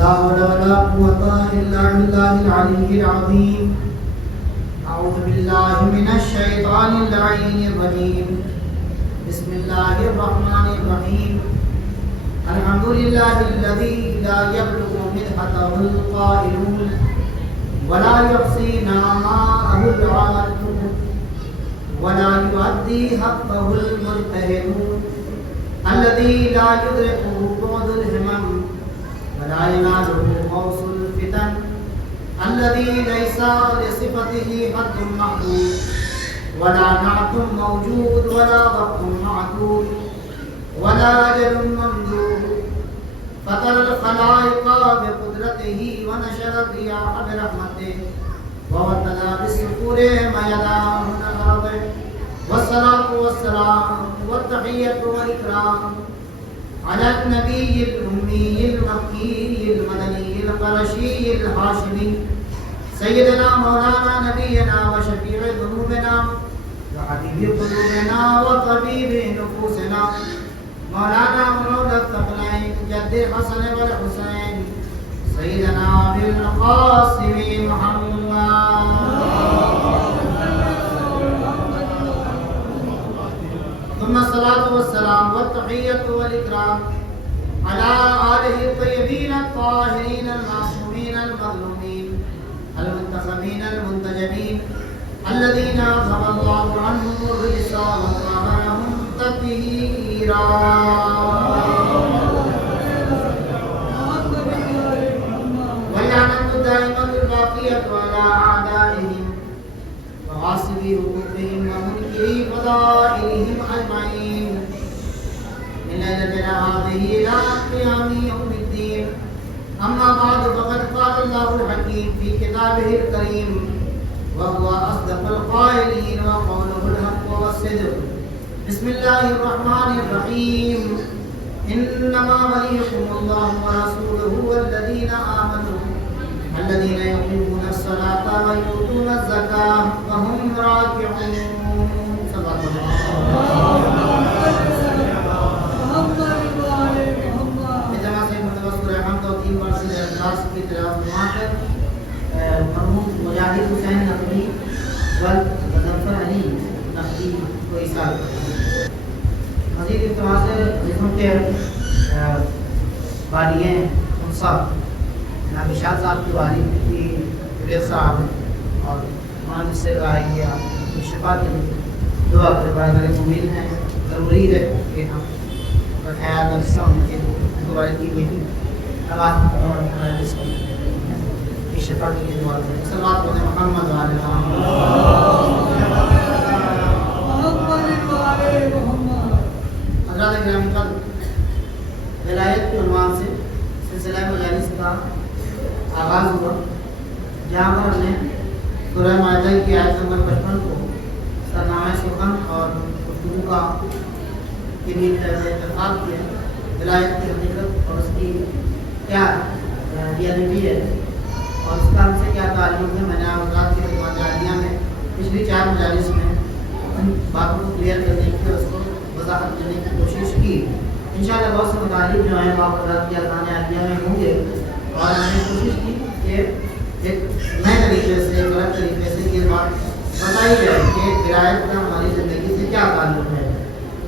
لا حول ولا قوة إلا بالله العلي العظيم. أعوذ بالله من الشيطان اللعين الرجيم. بسم الله الرحمن الرحيم. الحمد لله الذي لا يبلغ مدحته القائلون ولا يحصي نعماءه العالمون ولا يؤدي حقه المجتهدون الذي لا يدركه بعد الهمم ولا يناله غوص الفتن الذي ليس لصفته حد محدود ولا نعت موجود ولا وقت معدود ولا أجل ممدود فطر الخلائق بقدرته ونشر الرياح برحمته ووتنا بالسفور ما يداه من الأرض والصلاة والسلام والتحية والإكرام على النبي الأمي المكي المدني القرشي الهاشمي سيدنا مولانا نبينا وشفيع ذنوبنا وحبيب قلوبنا وطبيب نفوسنا مولانا مولى الثقلين جد الحسن والحسين سيدنا بالقاسم محمد. ثم الصلاة والسلام والتحية والإكرام على آله الطيبين الطاهرين المعصومين المظلومين المنتخبين المنتجبين الذين أذهب الله عنهم الرجس وطهرهم تطهيرا. واللعنة الدائمة الباقية على أعدائهم وغاصبي حقوقهم ومنكري فضائلهم أجمعين من ليلتنا هذه إلى قيام يوم الدين. أما بعد فقد قال الله الحكيم في كتابه الكريم وهو أصدق القائلين وقوله الحق والصدق. بسم الله الرحمن الرحيم. إنما وليكم الله ورسوله والذين آمنوا الذين يقيمون الصلاة ويؤتون الزكاة وهم راكعون. صدق الله. جماعت سے متوسل رحمت و تین بار سے اخلاص کی تلاوت فرما کر مرحوم مجاہد حسین نقوی والمظفر علی نقوی کو احسان مزید اتباع سے جسم کے والیاں ان سب جناب شاہ صاحب کی والی کی طبیعت صاحب اور مان سے آئی ہے شفا کے لیے دعا کرے بڑا میرے امید ہیں ضروری ہے کہ ہم خیال رکھیں ان کے دوبارہ کی گئی آواز اور جس کو شفا کے لیے دعا کریں. صلوات پڑھیں محمد علیہ حضرات گرامی کل ولایت کے عنوان سے سلسلہ مجالس کا آغاز ہوا جہاں پر ہم نے سورہ مائدہ کی آیت نمبر 55 کو سرنامہ سخن اور گفتگو کا کے لیے انتخاب کیا. ولایت کی حقیقت اور اس کی کیا ریالٹی ہے اور اس کا ہم سے کیا تعلق ہے. میں نے آغاز کی خدمات عالیہ میں پچھلی 4 مجالس میں ان باتوں کو کلیئر کرنے کی اور اس کو وضاحت دینے کی کوشش کی. انشاءاللہ بہت سے مطالب جو ہیں وہ حضرات کی اذان عالیہ میں ہوں گے اور ہم نے کوشش کی کہ ایک نئے طریقے سے ایک غلط طریقے سے یہ بات بتائی جائے کہ ولایت کا ہماری زندگی سے کیا تعلق ہے.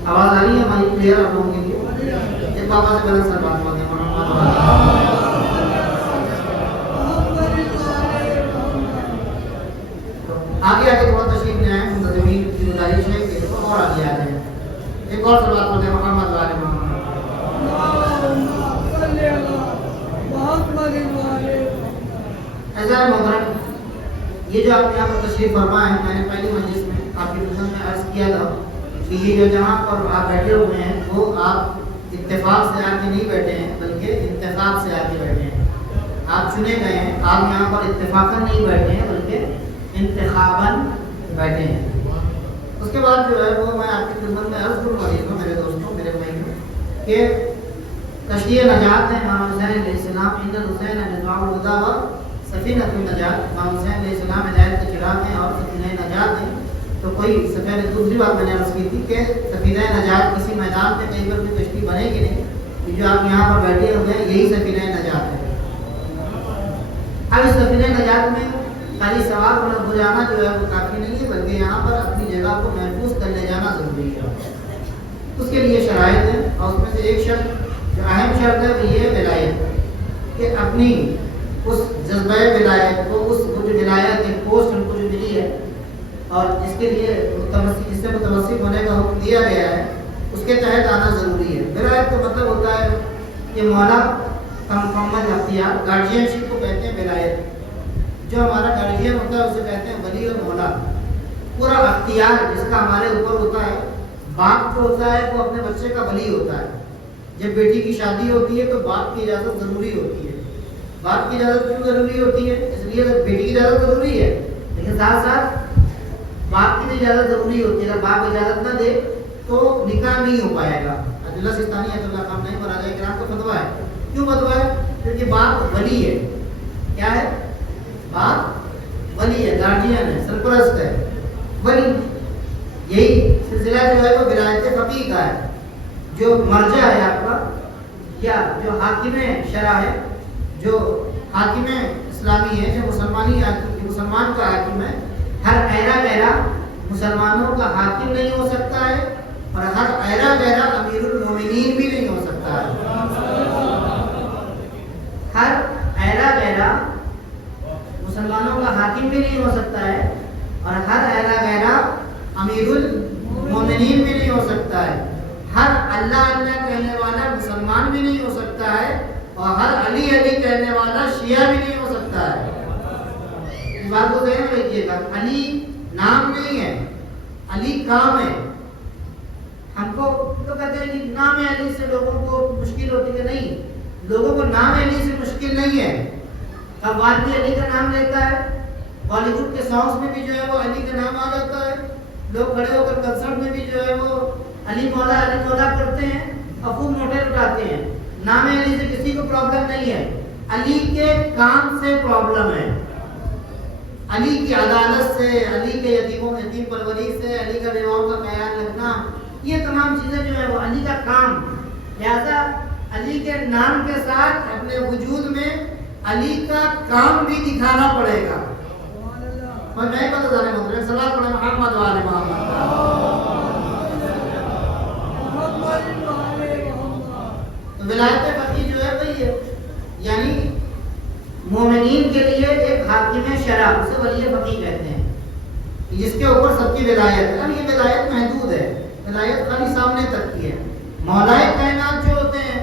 آواز آ رہی ہے ہماری کلیئر آپ لوگوں کے لیے؟ ایک بابا سے بلند سر بات مانگے آگے آگے تھوڑا تشریف لے آئے. منتظمین کی گزارش ہے کہ اور آگے آ جائیں. ایک اور سے بات کرتے ہیں محمد علیہ محمد. ایسا ہے محترم یہ جو آپ یہاں پر تشریف فرما ہے میں نے پہلی مجلس میں آپ کی خدمت میں عرض کیا تھا کہ یہ جو جہاں پر آپ بیٹھے ہوئے ہیں وہ آپ اتفاق سے آ کے نہیں بیٹھے ہیں بلکہ انتخاب سے آ کے بیٹھے ہیں. آپ چنے گئے ہیں. آپ یہاں پر اتفاقاً نہیں بیٹھے ہیں بلکہ انتخاباً بیٹھے ہیں. اس کے بعد جو ہے وہ میں آپ کی خدمت میں عرض کروں گا میرے دوستوں میرے بھائیوں کہ کشتی نجات ہے امام حسین علیہ السلام عند حسین نجواء الہدیٰ و سفینۃ النجات. امام حسین علیہ السلام ہدایت کے چراغ ہیں اور سفینہ نجات ہیں. تو کوئی سفید دوسری بات میں نے عرض کی تھی کہ سفینہ نجات کسی میدان پہ کہیں پر بھی کشتی بنے گی نہیں. جو آپ یہاں پر بیٹھے ہوئے ہیں یہی سفینہ نجات ہے. نجات میں خالی سوال بلند ہو جانا جو ہے وہ کافی نہیں ہے، بلکہ یہاں پر اپنی جگہ کو محفوظ کر لے جانا ضروری ہے۔ اس کے لیے شرائط ہیں، اور اس میں سے ایک شرط جو اہم شرط ہے وہ یہ ہے ولایت، کہ اپنی اس جذبہ ولایت کو، اس کو جو ولایت ایک پوسٹ ان کو جو ملی ہے اور جس کے لیے جس سے متوسط ہونے کا حکم دیا گیا ہے، اس کے تحت آنا ضروری ہے۔ ولایت کا مطلب ہوتا ہے کہ مولا کا مکمل اختیار، گارڈین شپ کو کہتے ہیں ولایت۔ جو ہمارا گارڈین ہوتا ہے اسے کہتے ہیں ولی اور مولا۔ پورا اختیار جس کا ہمارے اوپر ہوتا ہے، باپ جو ہوتا ہے وہ اپنے بچے کا ولی ہوتا ہے۔ جب بیٹی کی شادی ہوتی ہے تو باپ کی اجازت ضروری ہوتی ہے۔ باپ کی اجازت کیوں ضروری ہوتی ہے؟ اس لیے بیٹی کی اجازت ضروری ہے، لیکن ساتھ ساتھ باپ کی بھی اجازت ضروری ہوتی ہے۔ اگر باپ اجازت نہ دے تو نکاح نہیں ہو پائے گا۔ عبداللہ سستانی اللہ خان نہیں پر آجائے کرام کا فتویٰ ہے۔ کیوں فتویٰ ہے؟ کیونکہ باپ ولی ہے۔ کیا ہے؟ باپ ولی ہے، گارڈین ہے، سرپرست ہے، ولی۔ یہی سلسلہ جو ہے وہ ولایت فقیہ کا ہے، جو مرجع ہے آپ کا، یا جو حاکم شرع ہے، جو حاکم اسلامی ہے، جو مسلمان کا حاکم ہے۔ ہر ایرا غیرہ مسلمانوں کا حاکم نہیں ہو سکتا ہے، اور ہر ایرا غیرہ امیر المومنین بھی نہیں ہو سکتا ہے۔ ہر ایرا غیرہ مسلمانوں کا حاکم بھی نہیں ہو سکتا ہے، اور ہر ایرا غیرہ امیر المومنین بھی نہیں ہو سکتا ہے۔ ہر اللہ اللہ کہنے والا مسلمان بھی نہیں ہو سکتا ہے، اور ہر علی علی کہنے والا شیعہ بھی نہیں ہو سکتا ہے۔ اس بات کو ذہن میں رکھیے گا، علی نام نہیں ہے، علی کام ہے۔ ہم کو تو کہتے ہیں کہ نام علی سے لوگوں کو مشکل ہوتی ہے، نہیں، لوگوں کو نام علی سے مشکل نہیں ہے۔ قوال بھی علی کا نام لیتا ہے، بالی ووڈ کے سانگس میں بھی جو ہے وہ علی کا نام آ جاتا ہے، لوگ کھڑے ہو کر کنسرٹ میں بھی جو ہے وہ علی مولا کرتے ہیں اور خوب موٹے اٹھاتے ہیں۔ نام علی سے کسی کو پرابلم نہیں ہے، علی کے کام سے پرابلم ہے، علی کی عدالت سے، علی کے یتیم پروری سے، علی کا بیواؤں کا خیال رکھنا، یہ تمام چیزیں جو ہے وہ علی کا کام۔ لہذا علی کے نام کے ساتھ اپنے وجود میں علی کا کام بھی دکھانا پڑے گا۔ اور میں پتہ جانے مطلب صلاۃ پڑھیں محمد و آل محمد۔ تو ولایت فقیہ جو ہے وہی ہے، یعنی مومنین کے لیے ایک حاکم شرع، اسے ولی فقیہ کہتے ہیں، جس کے اوپر سب کی ولایت ہے۔ اب یہ ولایت محدود ہے، ولایت خالی سامنے تک کی ہے۔ مولائے کائنات جو ہوتے ہیں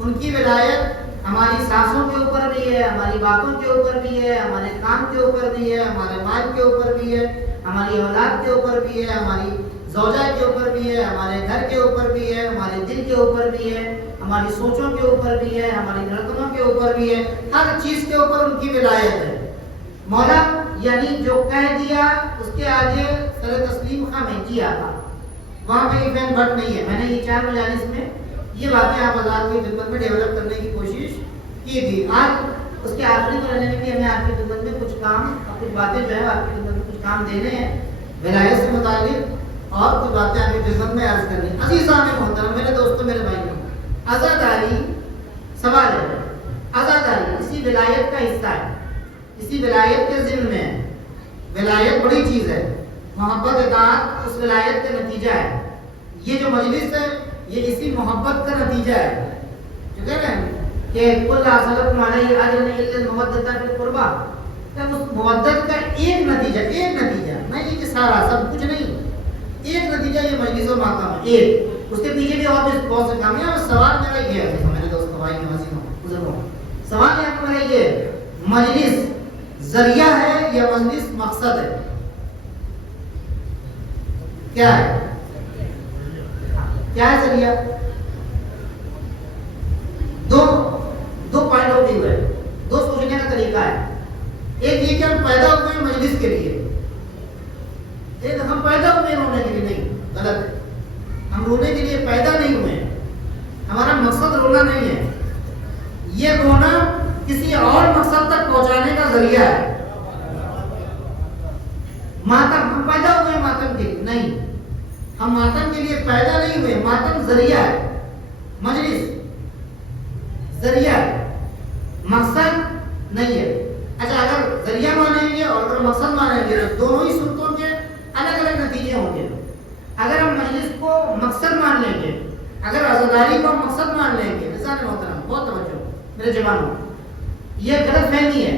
ان کی ولایت ہماری سانسوں کے اوپر بھی ہے، ہماری باتوں کے اوپر بھی ہے، ہمارے کام کے اوپر بھی ہے، ہمارے مال کے اوپر بھی ہے، ہماری اولاد کے اوپر بھی ہے، ہماری زوجہ کے اوپر بھی ہے، ہمارے گھر کے اوپر بھی ہے، ہمارے دل کے اوپر بھی ہے، ہماری سوچوں کے اوپر بھی ہے، ہماری دھڑکنوں کے اوپر بھی ہے، ہر چیز کے اوپر ان کی ولایت ہے۔ مولا یعنی جو کہہ دیا اس کے آگے سر تسلیم خامنچی آتا، وہاں پہ فین بٹ نہیں ہے۔ میں نے یہ 4 مجالس میں یہ باتیں آپ آزاد کی خدمت میں ڈیولپ کرنے کی کوشش کی تھی۔ آج اس کے آخری مرحلے میں بھی ہمیں آپ کی خدمت میں کچھ کام، کچھ باتیں جو ہے آپ کی خدمت میں کچھ کام دینے ہیں ولایت سے متعلق، اور کچھ باتیں آپ کی خدمت میں عرض کرنی۔ عزیزان محترم، میرے دوستوں، میرے بھائیوں، عزاداری سوال ہے۔ عزاداری اسی ولایت کا حصہ ہے، اسی ولایت کے ضمن میں ہے۔ ولایت بڑی چیز ہے، محبت اطاعت اس ولایت کا نتیجہ ہے۔ یہ جو مجلس ہے یہ اسی محبت کا نتیجہ ہے، جو کہہ رہے ہیں کہ کل حاصلکم علیہ اجر الا المودۃ فی القربہ، کہ اس مودت کا ایک نتیجہ نہیں کہ سارا سب کچھ نہیں، ایک نتیجہ یہ مجلس و ماتم ہے، ایک۔ اس کے پیچھے بھی اور بھی بہت سے کام ہیں۔ اور سوال میرا یہ ہے، میرے دوست بھائی عزیزوں بزرگوں، سوال یہاں پر میرا یہ ہے، مجلس ذریعہ ہے یا مجلس مقصد ہے؟ کیا ہے؟ کیا ہے ذریعہ؟ دو پوائنٹ آف ویو ہے، دو سوچنے کا طریقہ ہے۔ ایک یہ کہ ہم پیدا ہوئے ہیں مجلس کے لیے، ایک ہم پیدا ہوئے رونے کے لیے، نہیں، غلط ہے۔ ہم رونے کے لیے پیدا نہیں ہوئے ہیں، ہمارا مقصد رونا نہیں ہے، یہ رونا کسی اور مقصد تک پہنچانے کا ذریعہ ہے۔ ماتم، ہم پیدا ہوئے ہیں ماتم کے لیے نہیں، ہم ماتم کے لیے پیدا نہیں ہوئے، ماتم ذریعہ ہے، مجلس ذریعہ ہے، مقصد نہیں ہے۔ اچھا، اگر ذریعہ مانیں گے اور اگر مقصد مانیں گے تو دونوں ہی صورتوں کے الگ الگ نتیجے ہوں گے. اگر ہم مجلس کو مقصد مان لیں گے، اگر عزاداری کو مقصد مان لیں گے، نظام محترم بہت توجہ میرے جوانوں، یہ غلط فہمی ہے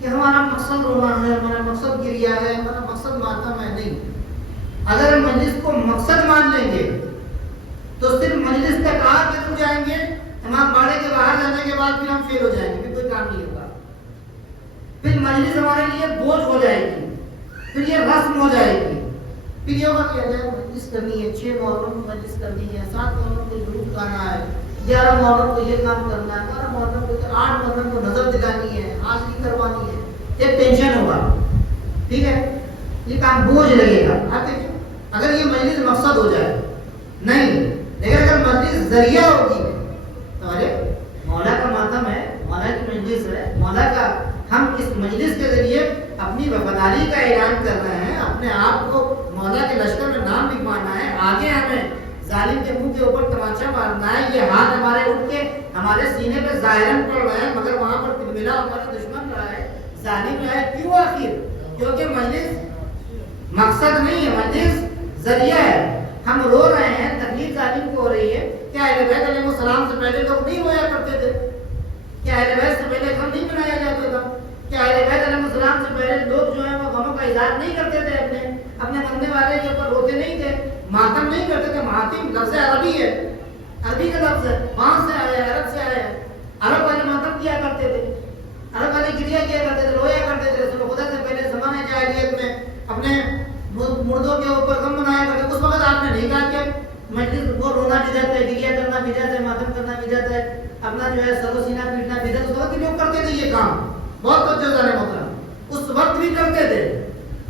کہ ہمارا مقصد رونا ہے، ہمارا مقصد گریا ہے، ہمارا مقصد ماتم ہے. نہیں، اگر ہم مجلس کو مقصد مان لیں گے تو صرف مجلس تک آ کے رک جائیں گے، امام باڑے کے باہر جانے کے بعد پھر ہم فیل ہو جائیں گے، پھر کوئی کام نہیں ہوگا. پھر مجلس ہمارے لیے بوجھ ہو جائے گی، پھر یہ رسم ہو جائے گی. پھر یہ ہوگا کہ اگر مجلس کرنی ہے، 6 محرم کو مجلس کرنی ہے، 7 محرم کو جلوس گانا ہے، 11 محرم کو یہ کام کرنا ہے، 12 محرم کو 8 محرم کو نظر دلانی ہے، حاضری کروانی ہے، ایک ٹینشن ہوگا. ٹھیک ہے، یہ کام بوجھ لگے گا. آپ دیکھیں اگر یہ مجلس مقصد ہو جائے نہیں، لیکن اگر مجلس ذریعہ ہوگی تو ارے مولا کا ماتم ہے، مولا کی مجلس ہے، مولا کا ہم اس مجلس کے ذریعے اپنی وفاداری کا اعلان کر رہے ہیں، اپنے آپ کو مولا کے لشکر میں نام لکھوانا ہے. آگے ہمیں ظالم کے منہ کے اوپر تماچا مارنا ہے. یہ ہاتھ ہمارے اٹھ کے ہمارے سینے پہ ظاہراً پڑ رہے ہیں، مگر وہاں پر تلملا ہمارا دشمن رہا ہے، ظالم رہا ہے. کیوں آخر؟ کیونکہ مجلس مقصد نہیں ہے، مجلس ذریعہ ہے. ہم رو رہے ہیں، تکلیف ظالم کو ہو رہی ہے. کیا اہل بیت علیہ السلام سے پہلے لوگ نہیں رویا کرتے تھے؟ کیا اہل بیت سے پہلے غم نہیں منایا جاتا تھا؟ کیا اہل بیت علیہ السلام سے پہلے لوگ جو ہیں وہ غموں کا اظہار نہیں کرتے تھے؟ اپنے مرنے والے کے اوپر روتے نہیں تھے، ماتم نہیں کرتے تھے؟ ماتم لفظ عربی ہے، عربی کا لفظ ہے، وہاں سے آیا ہے، عرب سے آیا ہے. عرب والے ماتم کیا کرتے تھے، عرب والے گریا کیا کرتے تھے، رویا کرتے تھے. رسول خدا سے پہلے زمانے جاہلیت میں اپنے مردوں کے اوپر غم منایا کرتے. اس وقت آپ نے نہیں کہا کہ مجلس کو رونا بدعت ہے، گریا کرنا بدعت ہے، ماتم کرنا بدعت ہے، اپنا جو ہے سر و سینہ پیٹنا بدعت. اس وقت لوگ کرتے تھے یہ کام، بہت توجہ ذرا محترم، اس وقت بھی کرتے تھے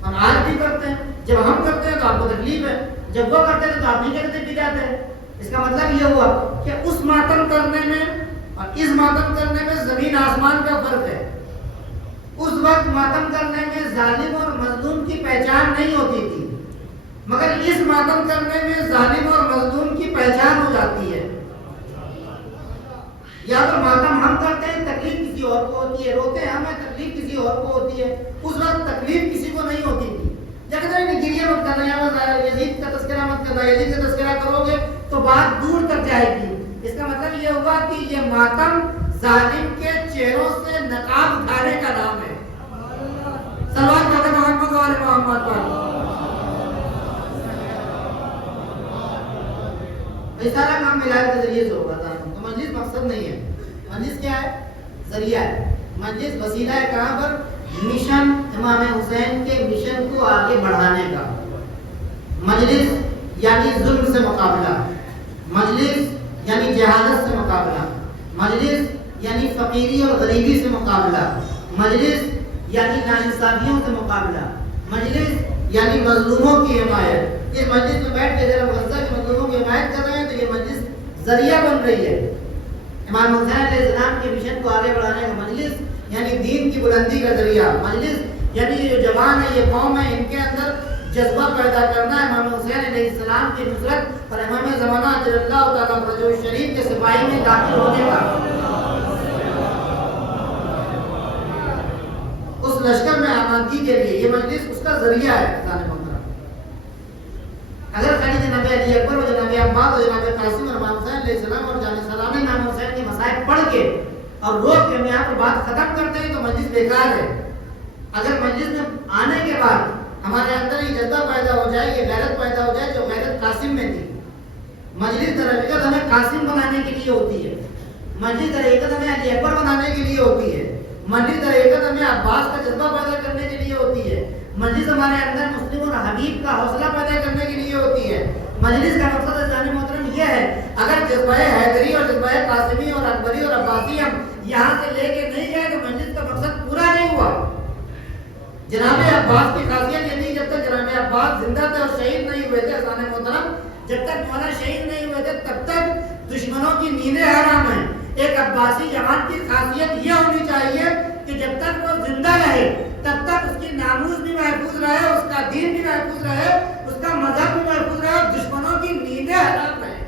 اور آج بھی کرتے ہیں. جب ہم کرتے ہیں تو آپ کو تکلیف ہے، جب وہ کرتے تھے تو آپ نہیں کہتے بدعت ہے. اس کا مطلب یہ ہوا کہ اس ماتم کرنے میں اور اس ماتم کرنے میں زمین آسمان کا فرق ہے. اس وقت ماتم کرنے میں ظالم اور مظلوم کی پہچان نہیں ہوتی تھی، مگر اس ماتم کرنے میں ظالم اور مظلوم کی پہچان ہو جاتی ہے. یا تو ماتم ہم کرتے ہیں، تکلیف کسی اور کو ہوتی ہے، روتے ہیں ہمیں، تکلیف کسی اور کو ہوتی ہے. اس وقت تکلیف کسی کو نہیں ہوتی تھی. جب گریہ مت کرنا، یا یزید کا تذکرہ مت کرنا، یزید کا تذکرہ کرو گے تو بات دور تک جائے گی. اس کا مطلب یہ ہوگا کہ یہ ماتم ظالم کے چہروں سے نقاب اٹھانے کا نام ہے. صلوات پڑھیں محمد و آل محمد پر. یہ سارا کام ملائے کے ذریعے سے ہوگا تھا. تو مجلس مقصد نہیں ہے، مجلس کیا ہے؟ ذریعہ ہے. مجلس وسیلہ ہے کہاں پر؟ مشن امام حسین کے مشن کو آگے بڑھانے کا. مجلس یعنی ظلم سے مقابلہ، مجلس یعنی جہالت سے مقابلہ، مجلس یعنی فقیری اور غریبی سے مقابلہ، مجلس یعنی ناانصافیوں سے مقابلہ، مجلس یعنی مظلوموں کی حمایت. اس مجلس میں بیٹھ کے اگر ہم غزہ کے مظلوموں کی حمایت کر رہے ہیں تو یہ مجلس ذریعہ بن رہی ہے. امام حسین علیہ السلام کے مشن کو آگے بڑھانے کا مجلس یعنی دین کی بلندی کا ذریعہ. مجلس یعنی یہ جو جوان ہے، یہ قوم ہے، ان کے اندر جذبہ پیدا کرنا ہے امام حسین علیہ السلام کی نصرت اور امام زمانہ اجل اللہ تعالیٰ رضو شریف کے سپاہی میں داخل ہونے کا. اس لشکر میں آمادگی کے لیے یہ مجلس اس کا ذریعہ ہے. اگر خالی جناب علی اکبر و جناب عباس و جناب قاسم اور امام حسین علیہ السلام اور جان سلام امام حسین کے مصائب پڑھ کے اور روک کے ہم یہاں پر بات ختم کرتے ہیں تو مجلس بیکار ہے. اگر مجلس میں آنے کے بعد ہمارے اندر یہ جذبہ پیدا ہو جائے، یہ غیرت پیدا ہو جائے جو غیرت قاسم میں تھی. مجلس در حقیقت ہمیں قاسم بنانے کے لیے ہوتی ہے، مجلس در حقیقت ہمیں علی اکبر بنانے کے لیے ہوتی ہے، مجلس در حقیقت ہمیں عباس کا جذبہ پیدا کرنے کے لیے ہوتی ہے. مجلس ہمارے اندر مسلم اور حبیب کا حوصلہ پیدا کرنے کے لیے ہوتی ہے. مجلس کا مقصد جان محترم یہ ہے، اگر جذبہ حیدری اور جذبہ قاسمی اور اکبری اور عباسی ہم یہاں سے لے کے نہیں گئے تو مجلس کا مقصد پورا نہیں ہوا. جناب عباس کی خاصیت یہ نہیں، جب تک جناب عباس زندہ تھے اور شہید نہیں ہوئے تھے جان محترم، جب تک مولا شہید نہیں ہوئے تھے تب تک دشمنوں کی نیندیں حرام ہیں. ایک عباسی جماعت کی خاصیت یہ ہونی چاہیے کہ جب تک وہ زندہ رہے تب تک اس کی ناموس بھی محفوظ رہے، اس کا دین بھی محفوظ رہے، اس کا مذہب بھی محفوظ رہے، دشمنوں کی نیندیں حرام رہے.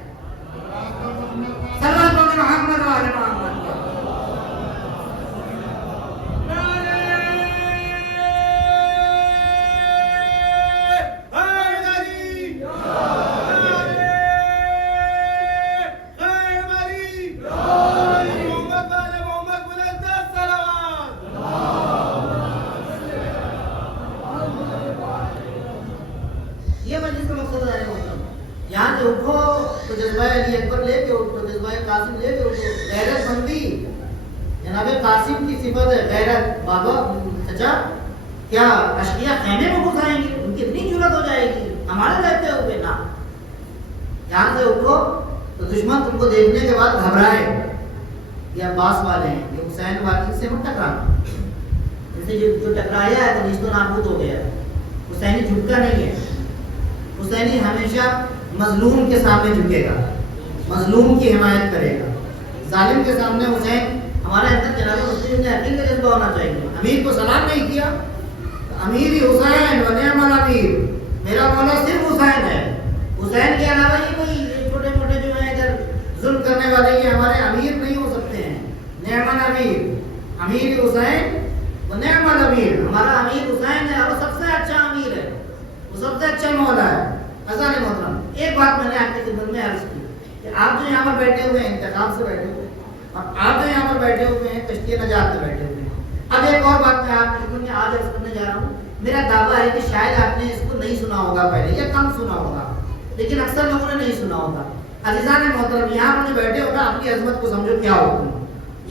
صلوات پڑھیں محمد و آل محمد. قاسم لے کے غیرت مندی جناب قاسم کی صفت ہے غیرت. بابا چچا کیا اشقیاء خیمے میں گھس آئیں گے؟ ان کی اتنی جرات ہو جائے گی ہمارے رہتے ہوئے؟ نا یہاں سے اٹھو تو دشمن تم کو دیکھنے کے بعد گھبرائے یہ عباس والے ہیں یہ حسین والے سے مت ٹکرانا. جیسے جو ٹکرایا ہے تو نیست و نابود ہو گیا. حسینی جھکا نہیں ہے. حسینی ہمیشہ مظلوم کے سامنے جھکے گا, مظلوم کی حمایت کرے گا. ظالم کے سامنے حسین ہمارے اندر جناب مسلم نے عقیل کا جذبہ ہونا چاہیے. امیر کو سلام نہیں کیا, امیر ہی حسین و نعم الامیر, میرا مولا صرف حسین ہے. حسین کے علاوہ یہ کوئی چھوٹے موٹے جو ہیں ادھر ظلم کرنے والے یہ ہمارے امیر نہیں ہو سکتے ہیں. نعم الامیر, امیر حسین و نعم الامیر, ہمارا امیر حسین ہے اور وہ سب سے اچھا امیر ہے, وہ سب سے اچھا مولا ہے. اذان محترم ایک بات میں نے آپ کی خدمت میں عرض کی کہ آپ جو یہاں پر بیٹھے ہوئے ہیں انتخاب سے بیٹھے ہوئے ہیں اور آپ جو یہاں پر بیٹھے ہوئے ہیں کشتی نجات سے بیٹھے ہوئے ہیں. اب ایک اور بات میں آپ کی خدمت میں آج عرض کرنے جا رہا ہوں. میرا دعویٰ ہے کہ شاید آپ نے اس کو نہیں سنا ہوگا پہلے یا کم سنا ہوگا, لیکن اکثر لوگوں نے نہیں سنا ہوگا. عزیزان محترم یہاں پر جو بیٹھے ہو نا اپنی عظمت کو سمجھو کیا ہو تم.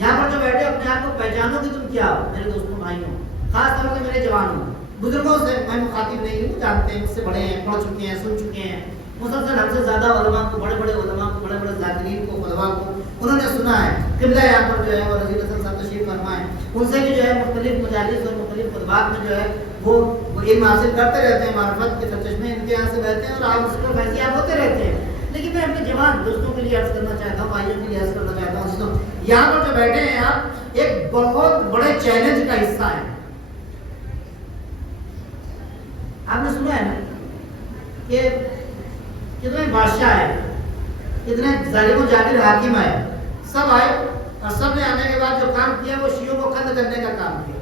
یہاں پر جو بیٹھے ہو اپنے آپ کو پہچانو کہ تم کیا ہو. میرے دوستوں بھائیوں, خاص طور سے میرے جوانوں, بزرگوں سے میں مخاطب نہیں ہوں, جانتے ہیں مجھ سے بڑے ہیں, پڑھ چکے ہیں, سن چکے ہیں. مسلسل ہم سے زیادہ علماء کو, بڑے بڑے علماء کو, بڑے بڑے ذاکرین کو, خطبہ کو انہوں نے سنا ہے. قبلہ یہاں پر جو ہے وہ رضی اللہ صاحب تشریف فرما ہے, ان سے بھی جو ہے مختلف مجالس اور مختلف خطبات میں جو ہے وہ علم حاصل کرتے رہتے ہیں. معرفت کے سرچشمے ان کے یہاں سے بہتے ہیں اور آپ اس پر فیضیاب ہوتے رہتے ہیں. لیکن میں اپنے جوان دوستوں کے لیے عرض کرنا چاہتا ہوں, بھائیوں کے لیے عرض کرنا چاہتا ہوں دوستوں, یہاں پر جو بیٹھے ہیں آپ ایک بہت بڑے چیلنج کا حصہ ہیں. آپ نے سنا ہے نا کہ کتنے بادشاہ ہے, کتنے ظالم و جابر حاکم ہے, سب آئے اور سب نے آنے کے بعد جو کام کیا وہ شیعوں کو قتل کرنے کا کام کیا.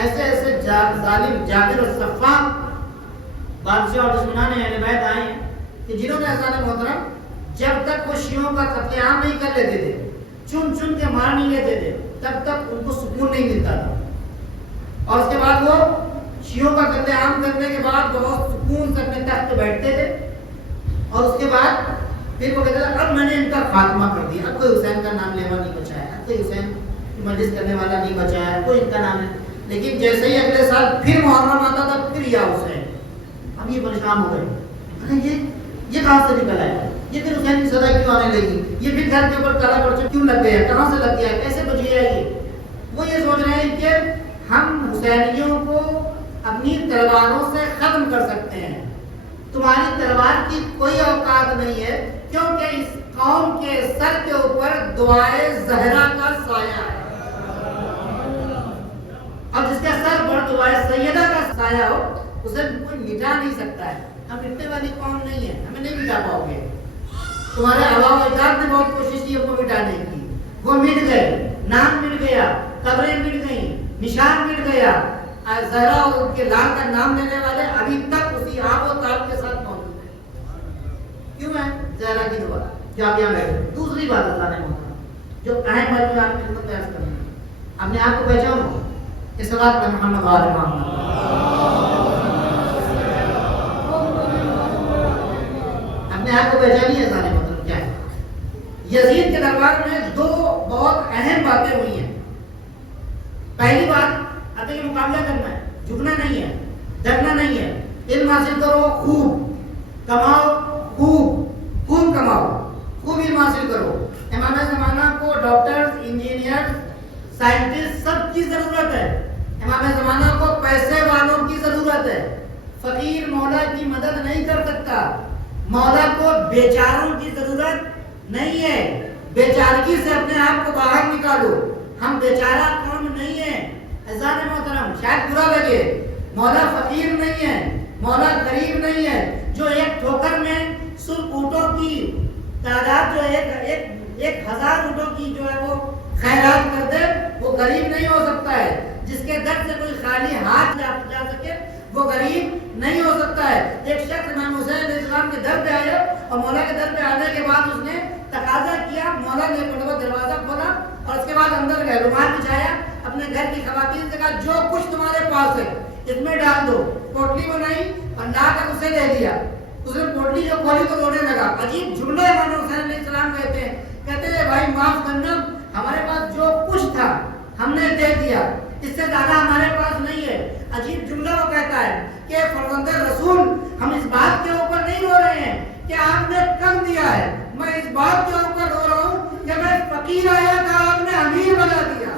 ایسے ایسے ظالم جابر اور صفان بادشاہ اور دشمنان اہل بیت آئے ہیں کہ جنہوں نے اذان محترم جب تک وہ شیعوں کا قتل عام نہیں کر لیتے تھے, چن چن کے مار نہیں لیتے تھے, تب تک ان کو سکون نہیں ملتا تھا. اور اس کے بعد وہ شیعوں کا قتل عام کرنے کے بعد بہت سکون سے اپنے تخت پہ بیٹھتے تھے اور اس کے بعد پھر وہ کہتے تھے اب میں نے ان کا خاتمہ کر دیا, اب کوئی حسین کا نام لیوا نہیں بچا ہے, اب کوئی حسین کی مجلس کرنے والا نہیں بچا ہے, کوئی ان کا نام نہیں. لیکن جیسے ہی اگلے سال پھر محرم آتا تھا پھر یا حسین, اب یہ پریشان ہو گئے, یہ کہاں سے نکل آیا, یہ پھر حسین کی صدا کیوں آنے لگی, یہ پھر گھر کے اوپر کالا پرچم کیوں لگ گیا, کہاں سے لگ گیا, کیسے بچ گیا. وہ یہ سوچ رہے ہیں کہ ہم حسینیوں کو اپنی تلواروں سے ختم کر سکتے ہیں. تمہاری تلوار کی کوئی اوقات نہیں ہے کیونکہ اس قوم کے سر کے اوپر دعائے زہرا کا سایہ ہے, اور جس کا سر پر دعائے سیدہ کا سایہ ہو اسے کوئی مٹا نہیں سکتا ہے. ہم مٹنے والی قوم نہیں ہے, ہمیں نہیں مٹا پاؤ گے. تمہارے عوام و اجداد نے بہت کوشش کی ان کو مٹانے کی, وہ مٹ گئے, نام مٹ گیا, قبریں مٹ گئیں, نشان مٹ گیا. زہرا اور ان کے لال کا نام لینے والے ابھی تک اسی آب و تاب کے ساتھ موجود ہیں. کیوں ہے زہرا کی دعا جو آپ یہاں بیٹھے. دوسری بات اللہ نے جو اہم بات میں آپ کی خدمت میں عرض کرنا ہے, اپنے آپ کو پہچانو اس بات پر محمد وآل محمد, اپنے آپ کو پہچانیے. ظالم مطلب کیا ہے. یزید کے دربار میں دو بہت اہم باتیں ہوئی ہیں. پہلی بات عطا کے مقابلہ کرنا ہے, جھکنا نہیں ہے, ڈرنا نہیں ہے. علم حاصل کرو, خوب کماؤ, خوب کماؤ, خوب علم حاصل کرو. امام زمانہ کو ڈاکٹرز, انجینئر, سائنٹسٹ سب کی ضرورت ہے. امام زمانہ کو پیسے والوں کی ضرورت ہے. فقیر مولا کی مدد نہیں کر سکتا. مولا کو بیچاروں کی ضرورت نہیں ہے. بیچارگی سے اپنے آپ کو باہر نکالو. ہم بیچارہ قوم نہیں ہیں. عزیزان محترم شاید برا لگے, مولا فقیر نہیں ہے, مولا غریب نہیں ہے. جو ایک ٹھوکر میں صرف اونٹوں کی تعداد جو ہے 1000 اونٹوں کی جو ہے وہ خیرات کر دے وہ غریب نہیں ہو سکتا ہے. جس کے در سے کوئی خالی ہاتھ جا سکے وہ غریب نہیں ہو سکتا ہے. ایک شخص امام حسین علیہ السلام کے در پہ آیا اور مولا کے در پہ آنے کے بعد اس نے تقاضا کیا. مولا نے دروازہ کھولا اور اس کے بعد اندر گئے, رومال بچھایا, اپنے گھر کی خواتین سے کہا جو کچھ تمہارے پاس ہے اس میں ڈال دو. پوٹلی بنائی اور لا کر اسے دے دیا. اس نے پوٹلی جو کھولی تو رونے لگا. عجیب جملہ امام حسین علیہ السلام کہتے ہیں کہتے ہیں بھائی معاف کرنا، ہمارے پاس جو کچھ تھا ہم نے دے دیا، اس سے زیادہ ہمارے پاس نہیں ہے۔ عجیب جملہ وہ کہتا ہے کہ فرزند رسول ہم اس بات کے اوپر نہیں رو رہے ہیں کہ آپ نے کم دیا ہے، میں اس بات کے اوپر رو رہا ہوں کہ میں فقیر آیا تھا آپ نے امیر بنا دیا۔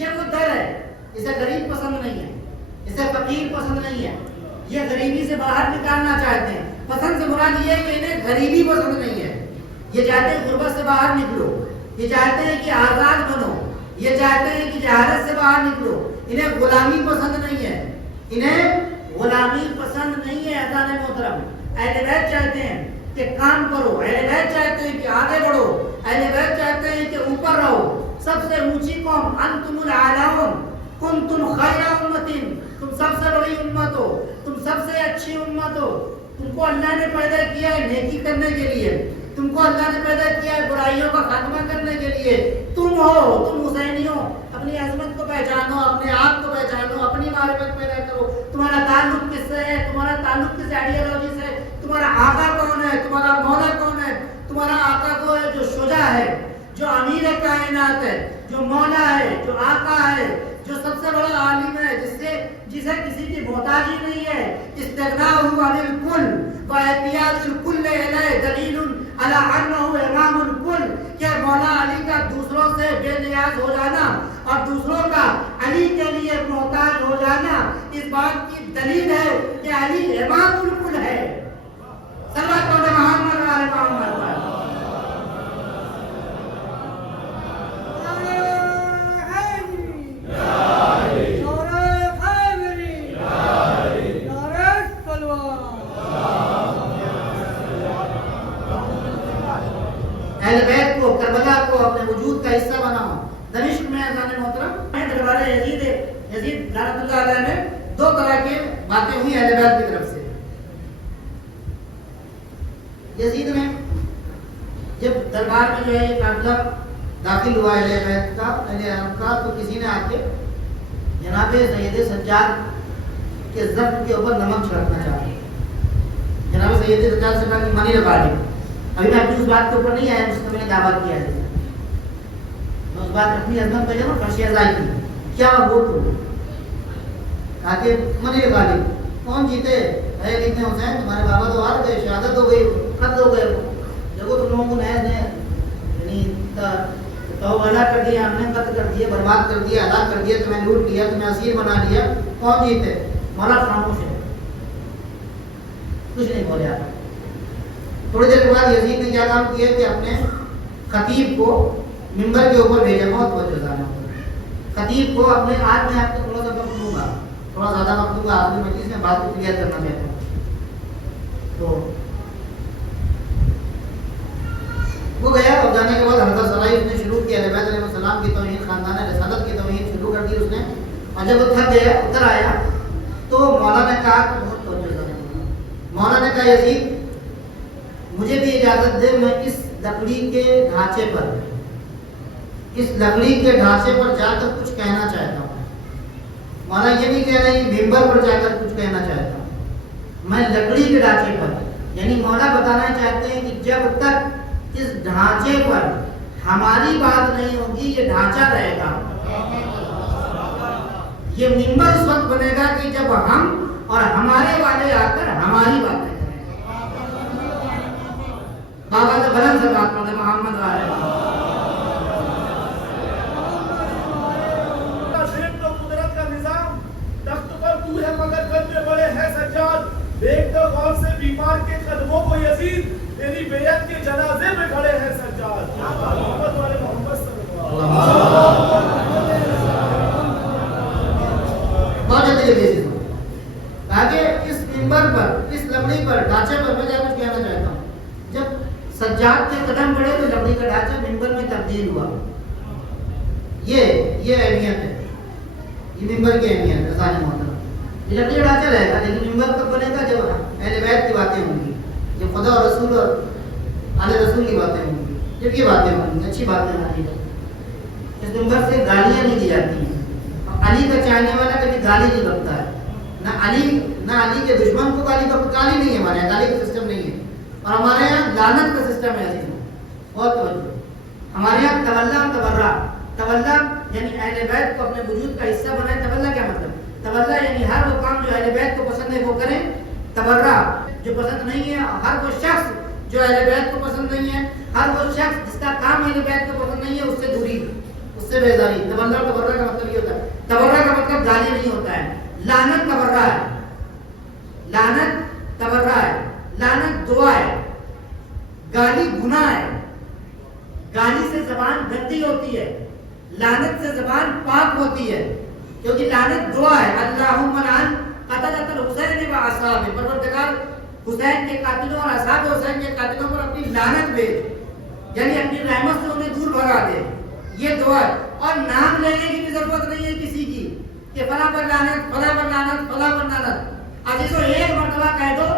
یہ وہ در ہے، اسے غریب پسند نہیں ہے، اسے فقیر پسند نہیں ہے، یہ غریبی سے باہر نکالنا چاہتے ہیں۔ پسند سے مراد یہ ہے کہ انہیں غریبی پسند نہیں ہے، یہ چاہتے ہیں غربت سے باہر نکلو، یہ چاہتے ہیں کہ آزاد بنو، یہ چاہتے ہیں کہ جہالت سے باہر نکلو۔ انہیں غلامی پسند نہیں ہے، انہیں غلامی پسند نہیں ہے۔ اذان محترم، اہل بیت چاہتے ہیں کہ کام کرو، اہل بیت چاہتے ہیں کہ آگے بڑھو، اہل بیت چاہتے ہیں کہ اوپر رہو۔ سب سے اونچی قوم انتم الاعلون کنتم خیر امت، تم سب سے بڑی امت ہو، تم سب سے اچھی امت ہو۔ تم کو اللہ نے پیدا کیا ہے نیکی کرنے کے لیے، تم کو اللہ نے پیدا کیا ہے برائیوں کا خاتمہ کرنے کے لیے۔ تم ہو، تم حسینی ہو، اپنی عظمت کو پہچانو، اپنے آپ کو پہچانو، اپنی معرفت پیدا کرو۔ تمہارا تعلق کس سے ہے؟ تمہارا تعلق کس آئیڈیالوجی سے ہے؟ تمہارا آقا کون ہے؟ تمہارا مولا کون ہے؟ تمہارا آقا کو ہے جو شجاع ہے، جو امیر کائنات ہے، جو مولا ہے، جو آقا ہے، جو سب سے بڑا عالم ہے، جسے کسی کی محتاجی نہیں ہے۔ استغناء عن الکل و احتیاج الکل الیہ دلیل علی انہ امام الکل، کہ مولا علی کا دوسروں سے بے نیاز ہو جانا اور دوسروں کا علی کے لیے محتاج ہو جانا اس بات کی دلیل ہے کہ علی امام الکل ہے۔ صلوات محمد و آل محمد۔ اہل بیت کو، کربلا کو اپنے وجود کا حصہ بناؤ۔ دمشق میں اذان محترم دربار یزید لعنت اللہ علیہ میں دو طرح کی باتیں ہوئی اہل بیت کی طرف سے۔ یزید نے جب دربار میں جو ہے یہ قافلہ داخل ہوا اہل بیت کا، اہل حرم کا، تو کسی نے آ کے جناب سید سجاد کے ضبط کے اوپر نمک چھڑکنا چاہا۔ جناب سید سجاد سے کہا کہ منی لگا لی۔ ابھی میں اپنی اس بات کے اوپر نہیں آیا جس کو میں نے دعویٰ کیا ہے، میں اس بات اپنی عظمت پہ جاؤں فرشی ازائی کی کیا وہ تو کہا کہ منی لگا لی۔ کون جیتے؟ اے لکھنے حسین تمہارے بابا تو ہار گئے، شہادت ہو گئی، قتل ہو گئے۔ دیکھو تم لوگوں کو نئے یعنی توبہ کر دیا، ہم نے قتل کر دیا، برباد کر دیا، ہلاک کر دیا، تمہیں لوٹ لیا، تمہیں اسیر بنا لیا، کون جیتے؟ مولا خاموش ہے، کچھ نہیں بولے۔ آپ تھوڑی دیر کے بعد یزید نے کیا کام کیا کہ اپنے خطیب کو ممبر کے اوپر بھیجا۔ بہت بہت جزانا خطیب کو اپنے، آج میں آپ کو تھوڑا سا وقت دوں گا، تھوڑا زیادہ وقت دوں گا، آپ کی مجلس میں بات کو کلیئر کرنا چاہتا ہوں۔ تو وہ گیا اور جانے کے بعد حلقہ سرائی اس نے شروع کیا، اہل بیت علیہ السلام کی توہین، خاندان رسالت کی توہین شروع کر دی اس نے۔ اور جب وہ تھک گیا، اتر آیا، تو مولا نے کہا کہ بہت توجہ کرنا، مولا نے کہا یزید مجھے بھی اجازت دے، میں اس لکڑی کے ڈھانچے پر، اس لکڑی کے ڈھانچے پر جا کر کچھ کہنا چاہتا ہوں۔ مولا یہ نہیں کہہ رہے ممبر پر جا کر کچھ کہنا چاہتا ہوں، میں لکڑی کے ڈھانچے پر، یعنی مولا بتانا چاہتے ہیں کہ جب تک اس ڈھانچے پر ہماری بات نہیں ہوگی یہ ڈھانچہ رہے گا۔ یہ ممبر اس وقت بنے گا کہ جب ہم اور ہمارے والے آ کر ہماری باتیں کریں۔ بابا سے بلند سے بات کرتے محمد والے قدرت کا نظام تخت پر تو ہے مگر قدمے بڑے ہیں سجاد، دیکھ تو غور سے بیمار کے قدموں کو یزید، تیری بیعت کے جنازے میں کھڑے ہیں سجاد۔ محمد والے محمد صلی اللہ علیہ وسلم۔ بہت جلدی کہا کہ اس ممبر پر، اس لکڑی پر، ڈھانچے پر میں کیا کچھ کہنا چاہتا ہوں۔ جب سجاد کے قدم بڑھے تو لکڑی کا ڈھانچہ ممبر میں تبدیل ہوا۔ یہ اہمیت ہے، یہ ممبر کی اہمیت ہے۔ اذان محترم یہ لکڑی کا ڈھانچہ رہے گا، لیکن ممبر کب بنے گا؟ جب اہل بیت کی باتیں ہوں گی، جب خدا اور رسول اور آل رسول کی باتیں ہوں گی، جب یہ باتیں ہوں گی، اچھی باتیں ہوں گی۔ اس ممبر سے گالیاں نہیں دی جاتی ہیں۔ علی کا چاہنے والا کبھی گالی نہیں بکتا ہے، نہ علی کے دشمن کو گالی نہیں ہے، ہمارے یہاں گالی کا سسٹم نہیں ہے۔ اور ہمارے یہاں لعنت کا سسٹم ہے عزیزوں، بہت توجہ. ہمارے یہاں تولا اور تبرع. تولا یعنی اہل بیت کو اپنے وجود کا حصہ بنائے. تولا کیا مطلب؟ تولا یعنی ہر وہ کام جو اہل بیت کو پسند ہے وہ کریں. تبرع جو پسند نہیں ہے، ہر وہ شخص جو اہل بیت کو پسند نہیں ہے، ہر وہ شخص جس کا کام اہل بیت کو پسند نہیں ہے، اس سے دوری، اس سے بیزاری. تولا اور تبرع کا مطلب یہ ہوتا ہے. تبرع کا مطلب گالی نہیں ہوتا ہے. لعنت تبرع ہے. لعنت تبرع ہے. لعنت دعا ہے. گالی گناہ ہے. گالی سے زبان گندی ہوتی ہے، لعنت سے زبان پاک ہوتی ہے. کیونکہ لعنت دعا ہے. اللہم لعن قتلۃ الحسین و اصحابہ. پروردگار حسین کے قاتلوں اور اصحاب حسین کے قاتلوں پر اپنی لعنت بھیج، یعنی اپنی رحمت سے انہیں دور بھگا دے. یہ دعا ہے. اور نام لینے کی بھی ضرورت نہیں ہے کسی کی کہ فلاں پر لعنت، فلاں پر لعنت، فلاں پر لعنت. عزیزو ایک مرتبہ کہہ دو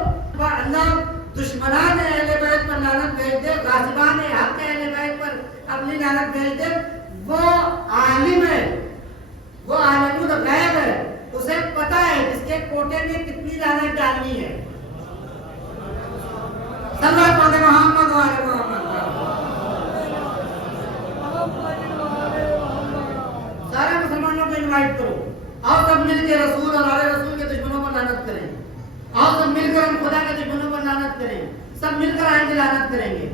اللہ دشمنان اہل بیت پر لعنت بھیج دے، غاصبان حق اہل بیت پر اپنی لعنت بھیج دے. وہ عالم ہے، وہ عالم الغیب ہے، اسے پتا ہے اس کے کوٹے میں کتنی لعنت ڈالنی ہے. صلی اللہ علیہ محمد و علی محمد. سارے مسلمانوں کو انوائٹ کرو، آؤ سب مل کے رسول اور آل رسول کے دشمنوں پر لعنت کریں. آؤ سب مل کر ہم خدا کے دشمنوں پر لعنت کریں. سب مل کر آئیں گے لعنت کریں گے،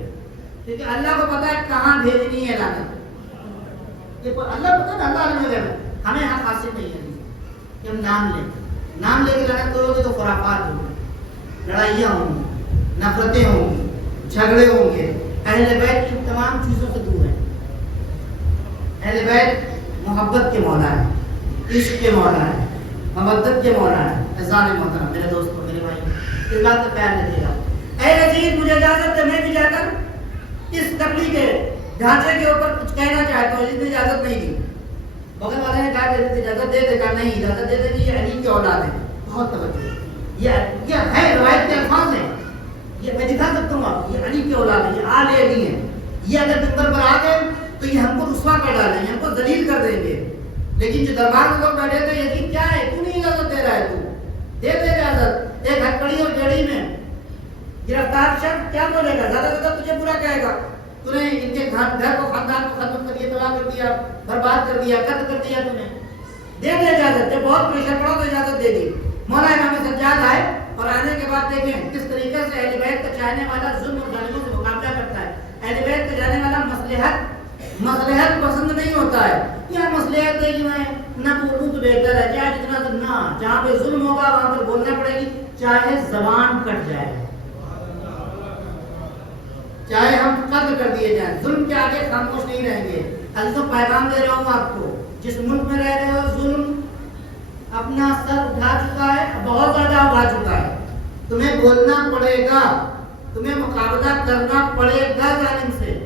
کیونکہ اللہ کو پتا ہے کہاں بھیجنی ہے لعنت. اللہ پتا ہے، اللہ عالم ہے. ہمیں حق حاصل نہیں ہے کہ ہم نام لیں. نام لے کے لعنت کرو گے تو خرافات ہوں گی، لڑائیاں ہوں گی، نفرتیں ہوں گی، جھگڑے ہوں گے. اہل بیت ان تمام چیزوں سے دور ہیں. اہل بیت محبت کے مولا ہے، عشق کے مولا ہے، مودت کے مولا ہے. اذان محترم میرے دوستوں، میرے بھائی، اس بات کا خیال رکھیے گا. اے عزیز، مجھے اجازت دے میں بھی جا کر اس تبلیغ کے ڈھانچے کے اوپر کچھ کہنا چاہتا ہوں. اس نے اجازت نہیں دی. بغل والے نے کہا کہ اجازت دے دے. کہا نہیں، اجازت دے دے کہ یہ علی کی اولاد ہے. بہت توجہ، یہ ہے روایت کے الفاظ ہیں. یہ میں دکھا سکتا ہوں آپ، یہ علی کی اولاد ہے، یہ آل علی ہیں. یہ اگر منبر پر آ گئے تو یہ ہم کو رسوا کر ڈالیں گے، ہم کو ذلیل کر دیں گے. لیکن جو دربار میں لوگ بیٹھے تھے، یزید کیا ہے، تو نہیں اجازت دے رہا ہے، تو دے دے اجازت. ایک ہتکڑی اور بیڑی میں گرفتار شخص کیا بولے گا؟ زیادہ سے زیادہ تجھے برا کہے گا. تو نے ان کے گھر کو، خاندان کو ختم کر دیا، تباہ کر دیا، برباد کر دیا، قتل کر دیا. تو نے دے دے اجازت. جب بہت پریشر پڑا تو اجازت دے دی. مولا امام سجاد آئے اور آنے کے بعد دیکھیں کس طریقے سے اہل بیت کا چاہنے والا ظلم اور ظالموں سے مقابلہ کرتا ہے. اہل بیت کا جانے والا مصلحت پسند نہیں ہوتا ہے. کیا مصلحت ہے کہ میں نہ بولوں تو بہتر ہے، چاہے جتنا نہ، جہاں پہ ظلم ہوگا وہاں پر بولنا پڑے گی، چاہے زبان کٹ جائے، چاہے ہم قتل کر دیے جائیں. ظلم کے آگے خاموش نہیں رہیں گے. عزیزوں، پیغام دے رہا ہوں آپ کو، جس ملک میں رہ رہے ہو ظلم اپنا سر اٹھا چکا ہے، بہت زیادہ اٹھا چکا ہے. تمہیں بولنا پڑے گا، تمہیں مقابلہ کرنا پڑے گا ظالم سے،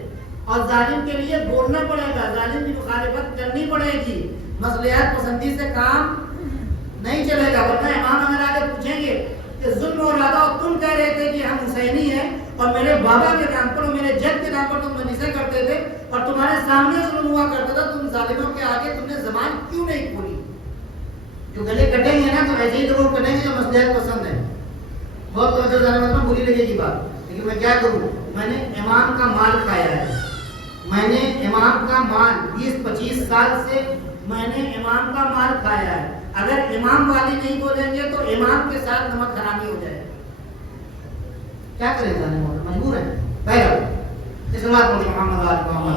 اور ظالم کے لیے بولنا پڑے گا، ظالم کی مخالفت کرنی پڑے گی. مصلحت پسندی سے کام نہیں چلے گا. ورنہ امام اگر آگے پوچھیں گے کہ ظلم ہو رہا تھا اور تم کہہ رہے تھے کہ ہم حسینی ہیں اور میرے بابا کے نام پر اور میرے جد کے نام پر تم منیسیں کرتے تھے اور تمہارے سامنے ظلم ہوا کرتا تھا، تم ظالموں کے آگے تم نے زبان کیوں نہیں کھولی؟ جو گلے کٹیں گے نا تو ایسے ہی لوگ کٹیں گے جو مصلحت پسند ہے. بہت توجہ ظالم بری لگے گی بات، لیکن میں کیا کروں؟ میں نے امام کا مال کھایا ہے. میں نے امام کا مال 20-25 سال سے میں نے امام کا مال کھایا ہے. اگر امام والی نہیں بولیں گے تو امام کے ساتھ نمک حرامی ہو جائے. کیا کریں جانے والے مجبور ہیں. پہلا اس بات کو محمد علی محمد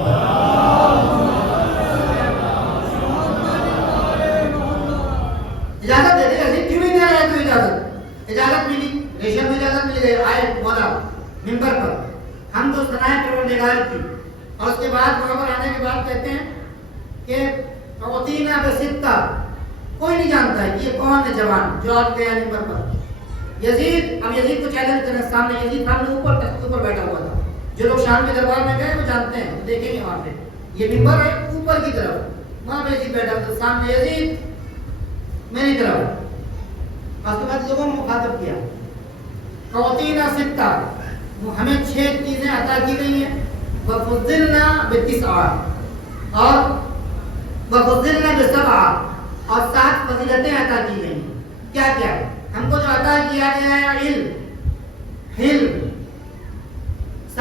اجازت دے دے. ایسی کیوں نہیں دے رہا ہے تو اجازت ملی، ریشم میں اجازت مل گئی. آئے مولا منبر پر ہم تو سنائے پروردگار کی، اور اس کے بعد وہاں پر آنے کے بعد کہتے ہیں کہ اوتینا بستہ. کوئی نہیں جانتا ہے کہ یہ کون ہے جوان جو آپ گیا منبر پر. یزید، ہم یزید کو چیلنج کرنے سامنے، یزید سامنے اوپر تخت پر بیٹھا ہوا تھا. جو لوگ شام کے دربار میں گئے وہ جانتے ہیں، دیکھیں گے وہاں پہ یہ منبر ہے اوپر کی طرف، وہاں پہ یزید بیٹھا تھا. سامنے یزید میری طرف. اس کے بعد لوگوں نے مخاطب کیا اوتینا ستہ، ہمیں 6 چیزیں عطا کی گئی ہیں. وفضلنا بتسعہ اور وفضلنا بسبعہ، اور 7 فضیلتیں عطا کی گئی ہیں. کیا کیا؟ ہم کو جو عطا کیا گیا ہے علم، حلم،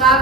7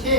6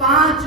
5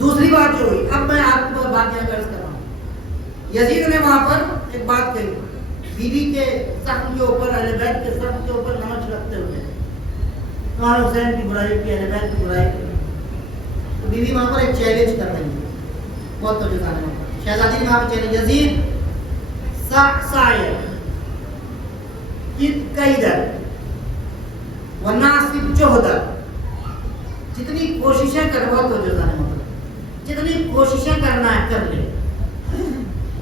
دوسری بات جو ہوئی، اب میں آپ کو بات یہاں درج کر رہا ہوں، یزید نے وہاں پر ایک بات کہی، بیوی کے زخم کے اوپر، اہل بیت کے زخم کے اوپر نمک چھڑکتے ہوئے، امام حسین کی برائی کی، اہل بیت کی برائی کی، تو بیوی وہاں پر ایک چیلنج کر رہی ہے، بہت توجہ دار ہے، شہزادی نے وہاں پر چیلنج، یزید سائے کیدر وناسب جہدر، جتنی کوششیں کر، بہت توجہ دار ہے، جتنی کوششیں کرنا ہے کر لے،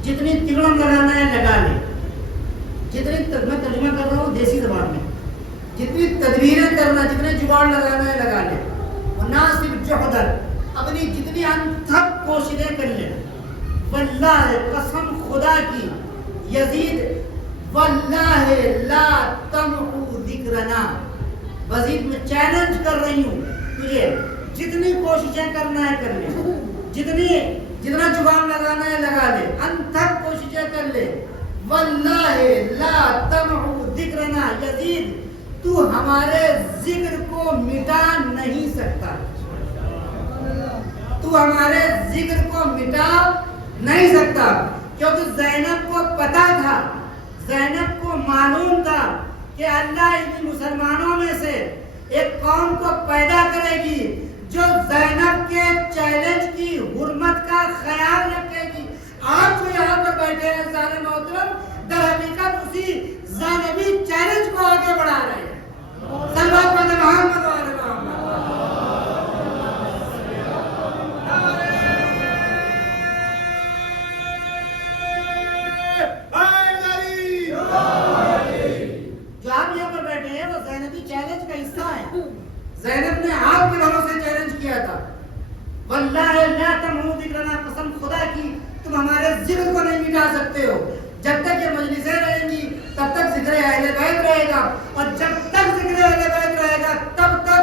جتنی تگڑم لگانا ہے لگا لے، جتنی میں ترجمہ کر رہا ہوں دیسی زبان میں، جتنی تدبیریں کرنا، جتنے جگاڑ لگانا ہے لگا لے، مناسب جہدر، اپنی جتنی انتھک کوششیں کر لے، واللہ قسم خدا کی یزید، واللہ لا تمحو ذکرنا، مزید میں چیلنج کر رہی ہوں تجھے، جتنی کوششیں کرنا ہے کر لے، جتنا زبان لگانا ہے لگا لے، انتھک کوششیں کر لے، واللہ لا تمحو ذکرنا، یزید تو ہمارے ذکر کو مٹا نہیں سکتا، تو ہمارے ذکر کو مٹا نہیں سکتا، کیونکہ زینب کو پتا تھا، زینب کو معلوم تھا کہ اللہ ان مسلمانوں میں سے ایک قوم کو پیدا کرے گی جو زینب کے چیلنج کی حرمت کا خیال رکھے گی۔ آج جو یہاں پر بیٹھے ہیں سارے محترم، در حقیقت اسی زینبی چیلنج کو آگے بڑھا رہے ہیں۔ صلوات پڑھیں محمد و آل محمد۔ جو آپ یہاں پر بیٹھے ہیں وہ زینبی چیلنج کا حصہ ہے۔ زینب نے آپ کے بھروسے چیلنج کیا تھا، واللہ لا تمحو ذکرنا، قسم خدا کی تم ہمارے ذکر کو نہیں مٹا سکتے ہو، جب تک یہ مجلسیں رہیں گی تب تک ذکر اہل بیت رہے گا، اور جب تک ذکر اہل بیت رہے گا تب تک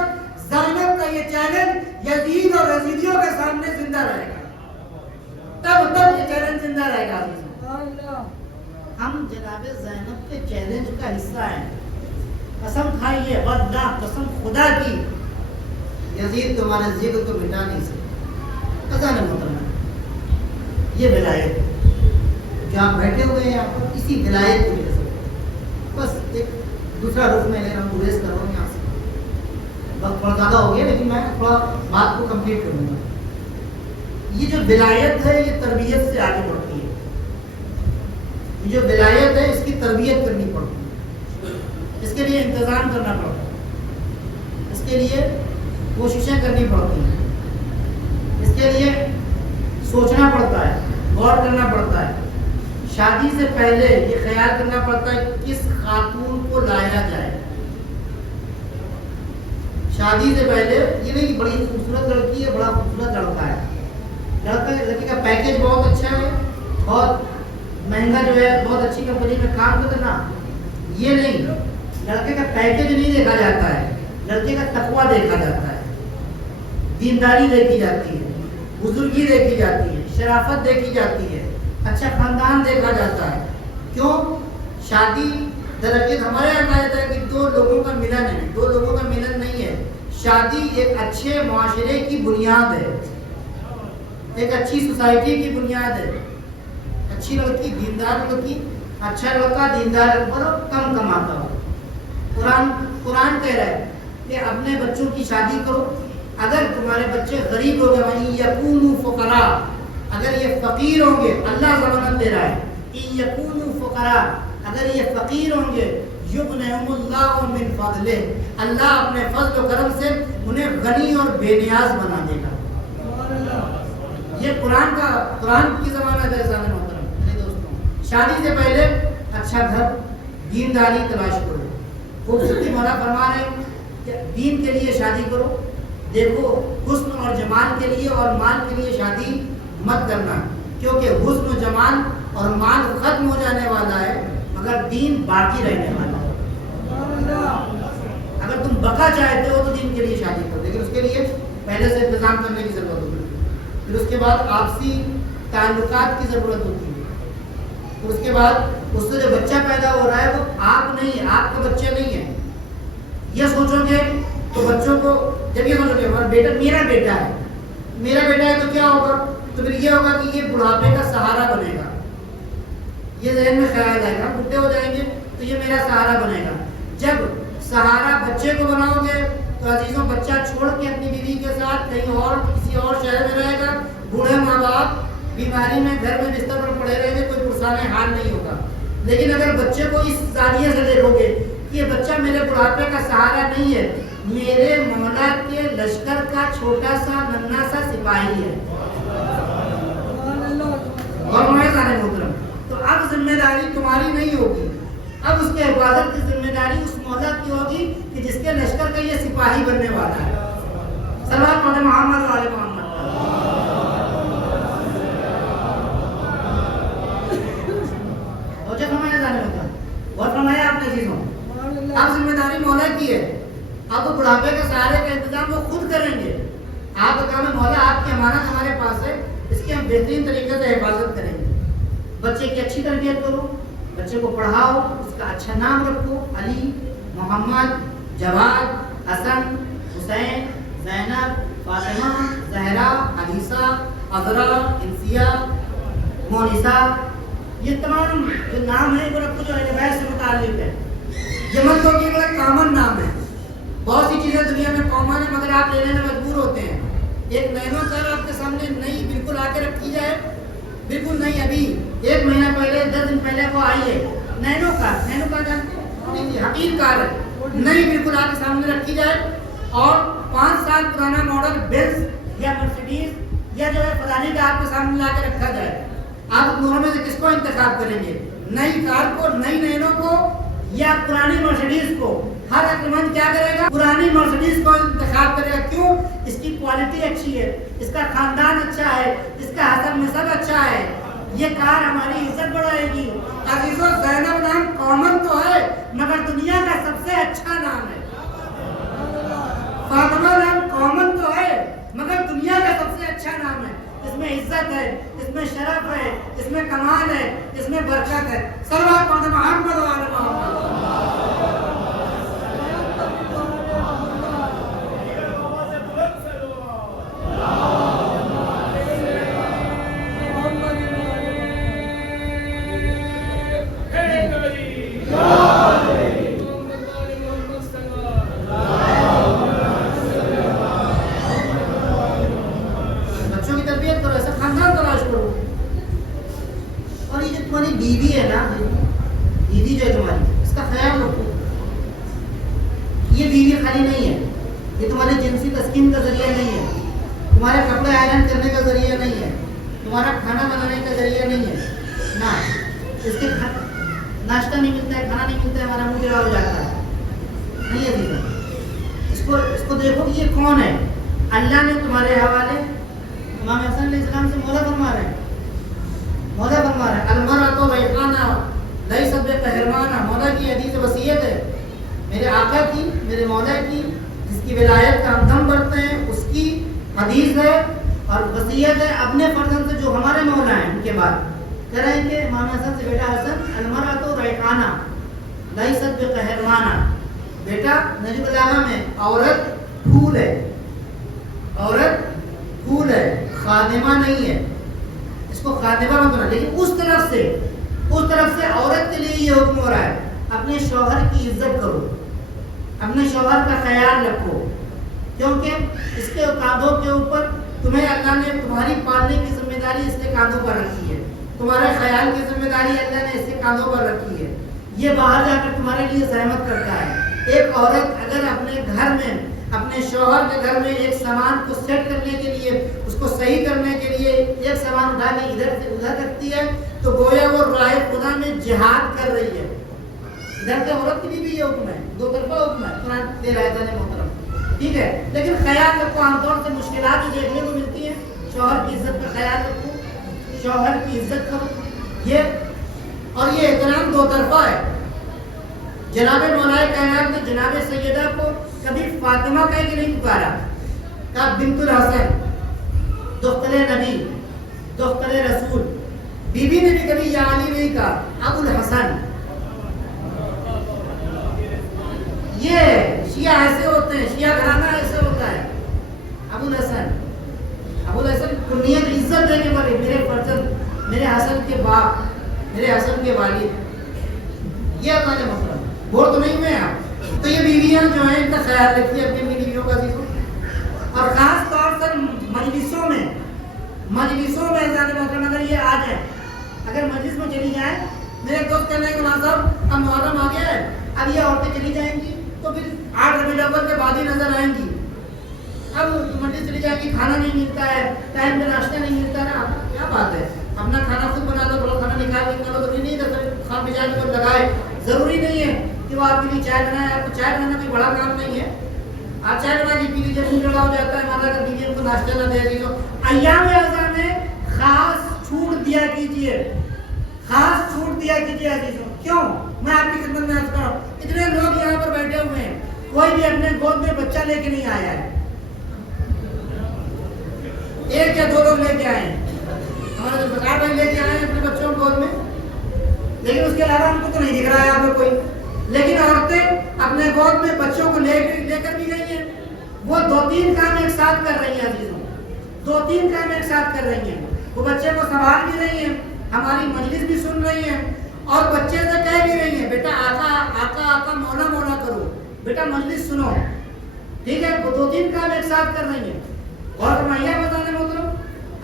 زینب کا یہ چیلنج یزید اور یزیدیوں کے سامنے زندہ رہے گا، تب تک یہ چیلنج زندہ رہے گا۔ ہم جناب زینب کے چیلنج کا حصہ ہیں، قسم کھائیے، واللہ قسم خدا کی یزید تمہارے ذکر کو مٹا نہیں سکتا۔ خزانہ محترم، یہ ولایت جو آپ بیٹھے ہوئے ہیں یہاں پر، اسی ولایت کی وجہ سے، بس ایک دوسرا رخ میں لے رہا ہوں، گریز کر رہا ہوں یہاں سے، وقت تھوڑا زیادہ ہو گیا لیکن میں تھوڑا بات کو کمپلیٹ کروں گا۔ یہ جو ولایت ہے یہ تربیت سے آگے بڑھتی ہے، یہ جو ولایت ہے اس کی تربیت کرنی پڑتی ہے، اس کے لیے انتظام کرنا پڑتا ہے، اس کے لیے کوششیں کرنی پڑتی ہیں، اس کے لیے سوچنا پڑتا ہے، غور کرنا پڑتا ہے، شادی سے پہلے یہ خیال کرنا پڑتا ہے کس خاتون کو لایا جائے۔ شادی سے پہلے یہ نہیں کہ بڑی خوبصورت لڑکی ہے، بڑا خوبصورت لڑکا ہے، لڑکے کا پیکیج بہت اچھا ہے، بہت مہنگا جو ہے، بہت اچھی کمپنی میں کام کرنا، یہ نہیں، لڑکے کا پیکیج نہیں دیکھا جاتا ہے، لڑکے کا تقویٰ دیکھا جاتا ہے، دینداری دیکھی جاتی ہے، بزرگی دیکھی جاتی ہے، شرافت دیکھی جاتی ہے، اچھا خاندان دیکھا جاتا ہے۔ کیوں؟ شادی درحقیقت ہمارے یہاں کہا جاتا ہے کہ دو لوگوں کا ملن ہے، دو لوگوں کا ملن نہیں ہے، شادی ایک اچھے معاشرے کی بنیاد ہے، ایک اچھی سوسائٹی کی بنیاد ہے۔ اچھی لڑکی، دیندار لڑکی، اچھا لڑکا دیندار اور کم کماتا ہو۔ قرآن کہہ رہا ہے کہ اپنے بچوں کی شادی کرو، اگر تمہارے بچے غریب ہو گئے، وَإِن يَكُونُوا فُقَرَاءَ، اگر یہ فقیر ہوں گے، اللہ ضمانت دے رہا ہے، إِن يَكُونُوا فُقَرَاءَ، اگر یہ فقیر ہوں گے، يُغْنِهُمُ اللَّهُ مِنْ فَضْلِهِ، اللہ اپنے فضل و کرم سے انہیں غنی اور بے نیاز بنا دے گا۔ یہ قرآن کی ضمانت ہے سامنے محترم میرے دوستوں۔ شادی سے پہلے اچھا گھر، دینداری تلاش کرو۔ خوبصورتی مولا فرما رہے ہیں کہ دین کے لیے شادی کرو، دیکھو حسن اور جمال کے لیے اور مال کے لیے شادی مت کرنا، کیونکہ حسن و جمال اور مال ختم ہو جانے والا ہے مگر دین باقی رہنے والا ہے۔ اگر تم بقا چاہتے ہو تو دین کے لیے شادی کرو، لیکن اس کے لیے پہلے سے انتظام کرنے کی ضرورت ہوتی ہے، پھر اس کے بعد آپسی تعلقات کی ضرورت ہوتی ہے، پھر اس کے بعد اس سے جو بچہ پیدا ہو رہا ہے وہ آپ نہیں، آپ کا بچہ نہیں ہے۔ یہ سوچو گے تو بچوں کو، جب یہ سوچو گے بیٹا میرا بیٹا ہے، میرا بیٹا ہے تو کیا ہوگا؟ تو پھر یہ ہوگا کہ یہ بڑھاپے کا سہارا بنے گا. یہ ذہن میں خیال آئے گا بڈھے ہو جائیں گے تو یہ میرا سہارا بنے گا. جب سہارا بچے کو بناؤ گے تو عزیزوں بچہ چھوڑ کے اپنی بیوی کے ساتھ کہیں اور کسی اور شہر میں رہے گا. بوڑھے ماں باپ بیماری میں گھر میں بستر پر پڑے رہیں گے, کوئی پرسان حال نہیں ہوگا. لیکن اگر بچے کو اس زاویے سے دیکھو گے کہ یہ بچہ میرے بڑھاپے کا سہارا نہیں ہے, میرے مولا کے لشکر کا چھوٹا سا ننھا سا سپاہی ہے. اور محترم تو اب ذمہ داری تمہاری نہیں ہوگی, اب اس کے حفاظت کی ذمہ داری اس مولا کی ہوگی کہ جس کے لشکر کا یہ سپاہی بننے والا ہے. صلوات پڑھیں محمد و آل محمد. اور فرمایا آپ نے چیزوں اب ذمہ داری مولا کی ہے. اب بڑھاپے کے سہارے کا انتظام وہ خود کریں گے. آپ کا کام ہے مولا آپ کی امانت ہمارے پاس ہے, اس کی ہم بہترین طریقے سے حفاظت کریں گے. بچے کی اچھی تربیت کرو, بچے کو پڑھاؤ, اس کا اچھا نام رکھو, علی, محمد, جواد, حسن, حسین, زینب, فاطمہ, زہرا, علیسہ, عذرا, انسیہ, مونسہ, یہ تمام جو نام ہیں وہ رکھو جو اہل بیت سے متعلق ہے. یہ مت کو کہ ایک کامن نام ہے. بہت سی چیزیں دنیا میں کامن ہیں مگر آپ لینے میں مجبور ہوتے ہیں. ایک نینو کار آپ کے سامنے نئی بالکل آ کے رکھی جائے, بالکل نہیں, ابھی 1 مہینہ پہلے 10 دن پہلے وہ آئی ہے نینو کار جانتے ہیں, حقیر کار ہے, نئی بالکل آپ کے سامنے رکھی جائے اور 5 سال پرانا ماڈل بینز یا مرسیڈیز یا جو ہے فلانی کا آپ کے سامنے لا کے رکھا جائے, آپ دونوں میں سے کس کو انتخاب کریں گے؟ نئی کار کو, نئی نینو کو یا پرانی مرسیڈیز کو؟ ہر عقلمند کیا کرے گا؟ پرانی مرسیڈیز کو انتخاب کرے گا. کیوں؟ اس کی کوالٹی اچھی ہے, اس کا خاندان اچھا ہے, اس کا حسب نسب اچھا ہے, یہ کار ہماری عزت بڑھائے گی. عزیزو زینب نام کامن تو ہے مگر دنیا کا سب سے اچھا نام ہے. فاطمہ نام کامن تو ہے مگر دنیا کا سب سے اچھا نام ہے. اس میں عزت ہے, اس میں شرف ہے, اس میں کمال ہے, اس میں برکت ہے. صلوات پڑھیں محمد و آل محمد. بیوی ہے نا, بیوی جو ہے تمہاری, اس کا خیال رکھو. یہ بیوی خالی نہیں ہے, یہ تمہارے جنسی تسکین کا ذریعہ نہیں ہے, تمہارے کپڑے آئرن کرنے کا ذریعہ نہیں ہے, تمہارا کھانا بنانے کا ذریعہ نہیں ہے نا. اس کے ناشتہ نہیں ملتا ہے, کھانا نہیں ملتا ہے, ہمارا منہ گرا ہو جاتا ہے. نہیں ہے, اس کو دیکھو کہ یہ کون ہے. اللہ نے تمہارے حوالے امام حسن علیہ السلام سے مولا فرما رہے ہیں, مولا فرما رہے ہیں المرأۃ ریحانہ لیست بقہرمانہ. مولا کی حدیث وصیت ہے, میرے آقا کی, میرے مولا کی, جس کی ولایت کا ہم دم بڑھتے ہیں, اس کی حدیث ہے اور وصیت ہے اپنے فرزند سے جو ہمارے مولا ہیں. ان کے بعد کہہ رہے ہیں کہ امام حسن سے, بیٹا حسن المرأۃ ریحانہ لیست بقہرمانہ. بیٹا نجم العالم میں عورت پھول ہے, عورت پھول ہے, خادمہ نہیں ہے. اس کو خادمہ مت بنا. لیکن اس طرف سے عورت کے لیے یہ حکم ہو رہا ہے اپنے شوہر کی عزت کرو, اپنے شوہر کا خیال رکھو, کیونکہ اس کے کاندھوں کے اوپر تمہیں اللہ نے تمہاری پالنے کی ذمہ داری اس کے کاندھوں پر رکھی ہے, تمہارے خیال کی ذمہ داری اللہ نے اس کے کاندھوں پر رکھی ہے. یہ باہر جا کر تمہارے لیے زحمت کرتا ہے. ایک عورت اگر اپنے گھر میں, اپنے شوہر کے گھر میں ایک سامان کو سیٹ کرنے کے لیے, اس کو صحیح کرنے کے لیے ایک سامان اٹھا کے ادھر سے ادھر رکھتی ہے تو گویا وہ راہ خدا میں جہاد کر رہی ہے. ادھر سے عورت کے لیے بھی یہ حکم ہے, 2 طرفہ حکم ہے قرآن دے رہا ہے محترم, ٹھیک ہے. لیکن خیال رکھو, عام طور سے مشکلات جو دیکھنے کو ملتی ہیں, شوہر کی عزت کا خیال رکھو, شوہر کی عزت کرو. یہ اور یہ احترام 2 طرفہ ہے. جناب مولا کائنات نے جناب سیدہ کو کبھی فاطمہ کہہ کے نہیں پکارا, کہا بنت الحسن, دختر نبی, دختر رسول. بیوی نے بھی کبھی یا علی نہیں کہا, ابو الحسن. یہ شیعہ ایسے ہوتے ہیں, شیعہ گھرانہ ایسے ہوتا ہے, ابو الحسن. سنیت عزت دینے والے میرے فرزند، میرے حسن کے باپ، میرے حسن کے والد، یہ اللہ نے مسئلہ بور تو نہیں ہوئے آپ. تو یہ بیویاں جو ہیں ان کا خیال رکھیے اپنی اپنی بیویوں کا عزیزوں. اور خاص طور پر مجلسوں میں اذان محترم اگر یہ آ جائے، اگر مجلس میں چلی جائیں، میرے دوست کہنے کے مولانا صاحب اب محرم آ گیا ہے، اب یہ عورتیں چلی جائیں گی تو پھر 8 ربیع الاول کے بعد ہی نظر آئیں گی. اب مجلس چلی جائیں گی، کھانا نہیں ملتا ہے، ٹائم پہ ناشتہ نہیں ملتا نا. کیا بات ہے، اپنا کھانا خود بنا دو، تھوڑا کھانا نکال کے کھا لو. ضروری نہیں ہے خان بجا کے لگائے، ضروری نہیں ہے کہ وہ آپ کے لیے چائے بنائے. آپ کو چائے بنانا کوئی بڑا کام نہیں ہے، آپ چائے بنا کے پی لیجیے. منہ لڑا ہو جاتا ہے مانا کر دیجیے، ان کو ناشتہ نہ دے دیجیے. ایام اعظم میں خاص چھوٹ دیا کیجیے، خاص چھوٹ دیا کیجیے عزیزوں. کیوں؟ میں آپ کی خدمت میں عرض کر رہا ہوں، اتنے لوگ یہاں پر بیٹھے ہوئے ہیں، کوئی بھی اپنے گود میں بچہ لے کے نہیں آیا ہے. 1 یا 2 لوگ لے کے آئے ہیں، ہمارے جو بکار بھائی لے کے آئے ہیں اپنے بچوں کو گود میں، لیکن اس کے علاوہ ہم کو تو نہیں دکھ رہا ہے یہاں پر کوئی. لیکن عورتیں اپنے گود میں بچوں کو لے کر بھی گئی ہیں. وہ 2-3 کام ایک ساتھ کر رہی ہیں عزیزوں، 2-3 کام ایک ساتھ کر رہی ہیں. وہ بچے کو سنبھال بھی رہی ہیں، ہماری مجلس بھی سن رہی ہیں، اور بچے سے کہہ بھی رہی ہیں بیٹا آقا آقا آقا مولا مولا کرو، بیٹا مجلس سنو. ٹھیک ہے، وہ 2-3 کام ایک ساتھ کر رہی ہیں. اور فرمائیے بتانے محترم،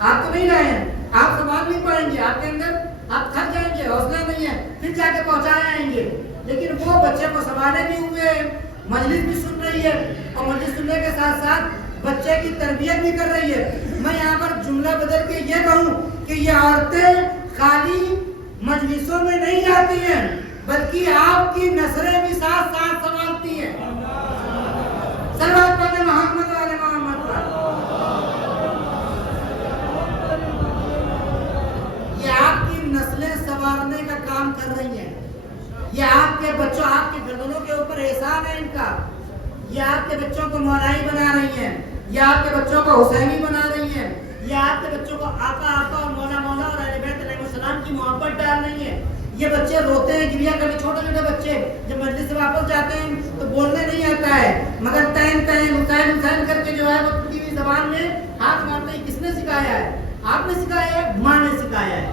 آپ تو نہیں رہے ہیں، آپ سنبھال نہیں پائیں گے، آپ کے اندر آپ تھک جائیں گے، حوصلہ نہیں ہے، پھر جا کے پہنچائے آئیں گے. لیکن وہ بچے کو سنبھالے بھی ہوئے ہیں، مجلس بھی سن رہی ہے، اور مجلس سننے کے ساتھ ساتھ بچے کی تربیت بھی کر رہی ہے. میں یہاں پر جملہ بدل کے یہ کہوں کہ یہ عورتیں خالی مجلسوں میں نہیں جاتی ہیں، بلکہ آپ کی نسلیں بھی ساتھ ساتھ سنبھالتی ہیں. صلوات پڑھیں محمد والے محمد پر. یہ آپ کی نسلیں سنوارنے کا کام کر رہی ہیں. یہ آپ کے بچوں، آپ کے گردنوں کے اوپر احسان ہے ان کا. یہ آپ کے بچوں کو مولائی بنا رہی ہیں، یہ آپ کے بچوں کو حسینی بنا رہی ہیں، یہ آپ کے بچوں کو آقا آقا اور مولا مولا اور اہل بیت علیہ السلام کی محبت ڈال رہی ہیں. یہ بچے روتے ہیں، گریہ کرتے، چھوٹے چھوٹے بچے جب مجلس سے واپس جاتے ہیں تو بولنے نہیں آتا ہے، مگر تین تین حسین حسین کر کے جو ہے وہ ٹوٹی ہوئی زبان میں ہاتھ مارتے ہیں. کس نے سکھایا ہے؟ آپ نے سکھایا ہے، ماں نے سکھایا ہے.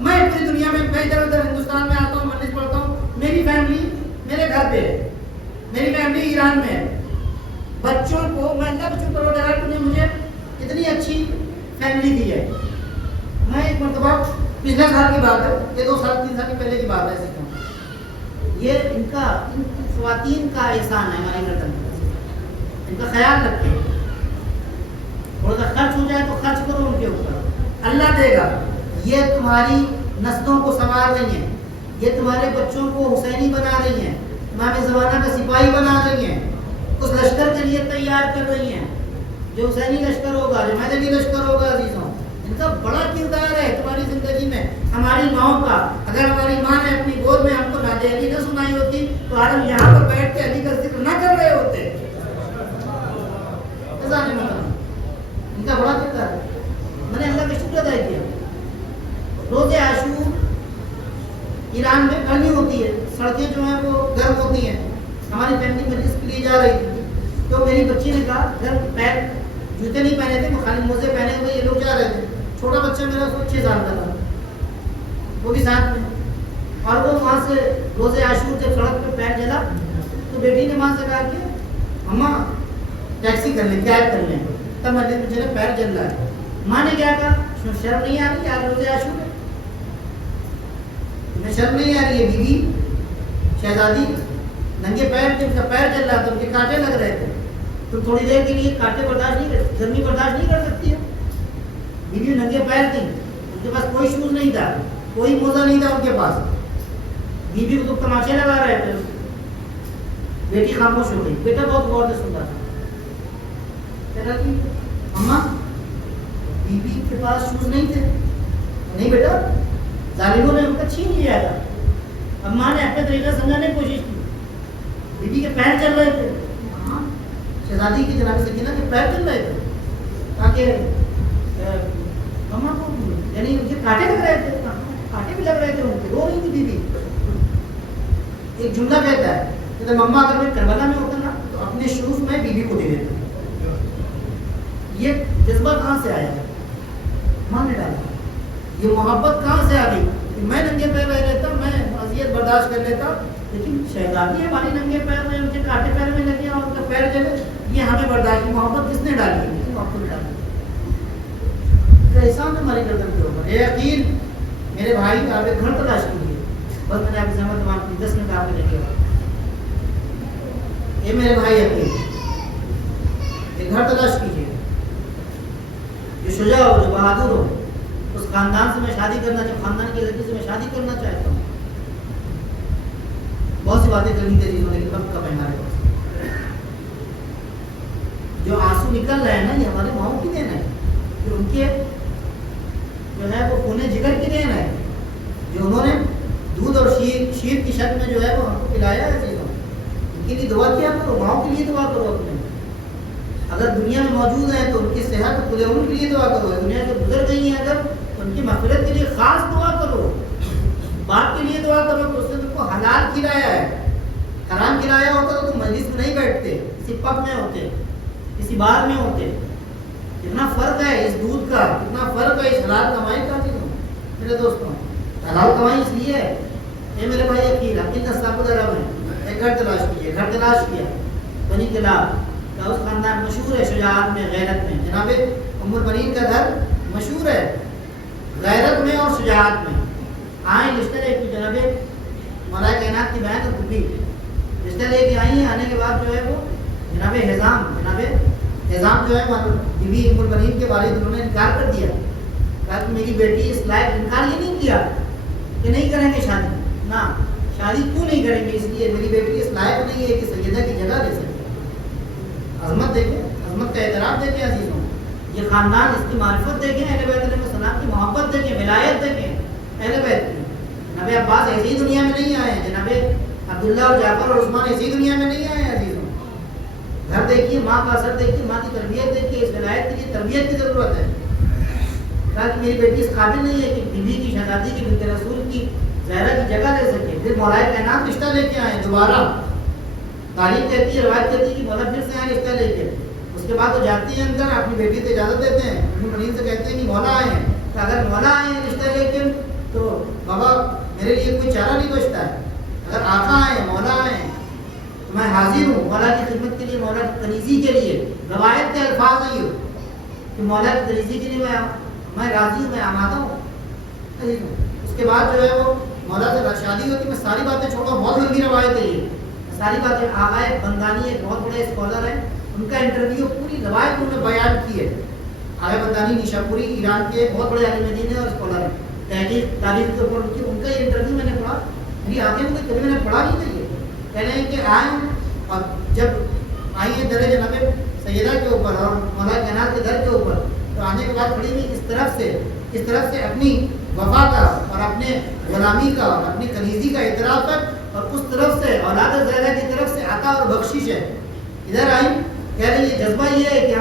میں پوری دنیا میں ادھر ادھر ہندوستان میں آتا ہوں، مجلس پڑھتا ہوں، میری فیملی میرے گھر پہ ہے، میری فیملی ایران میں ہے. بچوں کو میں اللہ کا شکر ادا کرتا ہوں نے مجھے اتنی اچھی فیملی دی ہے. میں ایک مرتبہ پچھلے سال کی بات ہے، یہ 2 سال 3 سال کی پہلے کی بات ہے، ایسے کہوں یہ ان خواتین کا احسان ہے ہمارے گھر کا. ان کا خیال رکھیں، تھوڑا سا خرچ ہو جائے تو خرچ کرو ان کے اوپر، اللہ دے گا. یہ تمہاری نسلوں کو سنوار رہی ہیں، یہ تمہارے بچوں کو حسینی بنا رہی ہیں، امام زمانہ کا سپاہی بنا رہی ہیں، اس لشکر کے لیے تیار کر رہی ہیں جو حسینی لشکر ہوگا، جو مدنی لشکر ہوگا. عزیزوں، ان کا بڑا کردار ہے تمہاری زندگی میں. ہماری ماؤں کا، اگر ہماری ماں نے اپنی گود میں ہم کو نعت علی نہ سنائی ہوتی تو آج ہم یہاں پر بیٹھ کے علی کا ذکر نہ کر رہے ہوتے. ان کا بڑا کردار ہے. میں نے اللہ کا شکر ادا کیا. روزے عاشور ایران میں گرمی ہوتی ہے، سڑکیں جو ہیں وہ گرم ہوتی ہیں. ہماری فیملی مجلس کے لیے جا رہی تھی تو میری بچی نے کہا، گھر پیر جوتے نہیں پہنے تھے، خالی موزے پہنے ہوئے یہ لوگ جا رہے تھے. چھوٹا بچہ میرا 6 سال کا تھا، وہ بھی ساتھ میں. اور وہ وہاں سے روزے عاشور جب سڑک پہ پیر جلا تو بیٹی نے وہاں سے کہا کہ اماں ٹیکسی کر لیں، کیب کر لیں. تب مجھے چلے پیر جل رہا ہے. ماں نے کیا کہا، شرم نہیں آ رہی آج روزے عاشور ہے؟ تمہیں شرم نہیں آ رہی ہے؟ بیوی شہزادی ننگے پیر تھے، ان کا پیر چل رہا تھا، ان کے کانٹے لگ رہے تھے، تو تھوڑی دیر کے لیے کانٹے برداشت نہیں کر، گرمی برداشت نہیں کر سکتی ہے. بیوی ننگے پیر تھی، ان کے پاس کوئی شوز نہیں تھا، کوئی موزہ نہیں تھا ان کے پاس. بیوی کو تو تماشے لگا رہے تھے. بیٹی خاموش ہو گئی. بیٹا بہت غور سے سنتا تھا. کہہ رہا کہ اماں بیوی کے پاس شوز نہیں تھے. نہیں بیٹا، ظالموں نے ان کا چھین لیا تھا. اماں نے اپنے طریقے سمجھانے کی کوشش کی. بیوی کے پیر چل رہے تھے. شہزادی کی جناب سکینہ کے پیر چل رہے تھے تاکہ اماں کو یعنی ان کے کانٹے لگ رہے تھے، کانٹے بھی لگ رہے تھے ان کے. رو رہی تھی بیوی. ایک جملہ کہتا ہے کہ مما اگر میں کربلا میں ہوتا نا تو اپنے شوز میں بیوی کو دے دیتا. یہ جذبہ کہاں سے آیا؟ ماں نے ڈالا. یہ محبت کہاں سے آ گئی کہ میں ننگے پیر رہ لیتا, میں اذیت برداشت کر لیتا, لیکن شہزادی ہماری ننگے پیر میں, ان کے کانٹے پیر میں لگے اور ان کا پیر جلے, یہ ہمیں برداشت کی محبت کس نے ڈالی ہے؟ آپ کو ڈالی. احسان ہماری گردن کے اوپر ہے. یقین میرے بھائی آپ ایک گھر تلاش کیجیے. بس میں نے آپ کی زحمت تمام کی, 10 منٹ آپ کے لگے گا. یہ میرے بھائی یقین ایک گھر تلاش کیجیے جو شجاع ہو, جو بہادر ہو. اس خاندان سے میں شادی کرنا چاہتا ہوں, خاندان کی لڑکی سے میں شادی کرنا چاہتا ہوں. بہت سی باتیں کرنی تھی چیزوں, لیکن وقت کم ہے ہمارے پاس. جو آنسو نکل رہے ہیں نا, یہ ہمارے ماؤں کی دین ہے, جو ان کے جو ہے وہ خون جگر کی دین ہے, جو انہوں نے دودھ اور شیر کی شکل میں جو ہے وہ ہم کو پلایا ہے چیزوں. ان کے لیے دعا کیا کرو, ماؤں کے لیے دعا کرو. اپنے اگر دنیا میں موجود ہیں تو ان کی صحت پورے ان کے لیے دعا کرو. دنیا سے گزر گئی ہیں اگر تو ان کی مغفرت کے لیے خاص دعا کرو. باپ کے لیے دعا کرو کہ اس نے تم کو حلال کھلایا ہے. حرام کھلایا ہوتا تو تم مجلس میں نہیں بیٹھتے, کسی پب میں ہوتے, کسی بار میں ہوتے. کتنا فرق ہے اس دودھ کا, کتنا فرق ہے اس حلال کمائی کا. میرے دوستوں, حلال کمائی اس لیے ہے. یہ میرے بھائی یقین اپنی نصاب درم ہے. ایک گھر تلاش کیجیے. گھر تلاش کیا بنی کلاب کا, اس خاندان مشہور ہے شجاعت میں, غیرت میں. جناب ام البنین کا گھر مشہور ہے غیرت میں اور شجاعت میں. آئیں رشتہ لے کے, جناب مولا کائنات کی بہن اور بی رشتہ لے کے آئی ہیں. آنے کے بعد جو ہے وہ جناب حزام جو ہے بی بی ام البنین کے والد, انہوں نے انکار کر دیا. کہا کہ میری بیٹی اس لائق, انکار یہ نہیں کیا کہ نہیں کریں گے شادی, نہ شادی کیوں نہیں کریں گے, اس لیے میری بیٹی اس لائق نہیں ہے کہ سیدہ کی جگہ لے سکے. عظمت دیکھیں, عظمت کا اعتراف دیکھیں عزیزوں. یہ خاندان, اس کی معرفت دیکھیں, اہل بیت علیہ السلام کی محبت دیکھیں, ولایت دیکھیں اہل بیت کی. جناب عباس ایسی دنیا میں نہیں آئے ہیں, جناب عبداللہ اور جعفر اور عثمان ایسی دنیا میں نہیں آئے ہیں عزیزوں. گھر دیکھیے, ماں کا اثر دیکھیے, ماں کی تربیت دیکھیے. اس ولایت کے لیے تربیت کی ضرورت ہے. کہا کہ میری بیٹی اس قابل نہیں ہے کہ بیوی کی شہزادی کی, بنت رسول کی, زہرا کی جگہ لے سکے. پھر مولا کائنات رشتہ لے کے آئے دوبارہ. تاریخ کہتی ہے, روایت کہتی ہے کہ مولا پھر سے آئے رشتہ لے کے. اس کے بعد وہ جاتی ہیں اندر, اپنی بیٹی سے اجازت دیتے ہیں, اپنی بنین سے کہتے ہیں کہ مولا آئے ہیں. تو اگر مولا آئے ہیں رشتہ لے کے تو بابا میرے لیے کوئی چارہ نہیں بچتا ہے. اگر آقا آئے ہیں, مولا آئے ہیں, تو میں حاضر ہوں مولا کی خدمت کے لیے, مولا کی کنیزی کے لیے. روایت کے الفاظ نہیں ہو کہ مولا کی کنیزی کے لیے میں راضی ہوں, میں آمادہ ہوں. اس کے بعد جو ہے وہ مولا سے شادی ہوتی. میں ساری باتیں چھوڑا, بہت لمبی روایت ہے یہ, ساری باتیں. آغا بندانی ایک بہت بڑے اسکالر ہیں, ان کا انٹرویو پوری روایت انہوں نے بیان کی ہے. آغا بندانی نیشاپوری ایران کے بہت بڑے عالم دین ہیں اور اسکالر ہیں. تحقیق تاریخ کے اوپر ان کا یہ انٹرویو میں نے پڑھا, میری آنکھیں میں کبھی میں نے پڑھا نہیں تھا. یہ کہہ رہے ہیں کہ آئیں, اور جب آئی ہیں درجہ جناب سیدہ کے اوپر اور مولا کائنات کے در کے اوپر, تو آنے کے بعد کھڑی ہوئی اس طرف سے اپنی وفا کا اور اپنے غلامی کا اور اپنی کنیزی کا اعتراف کر, اور اس طرف سے اولاد زہرا کی طرف سے عطا اور بخشش ہے. ادھر آئی, کہہ رہی ہے جذبہ یہ ہے کہ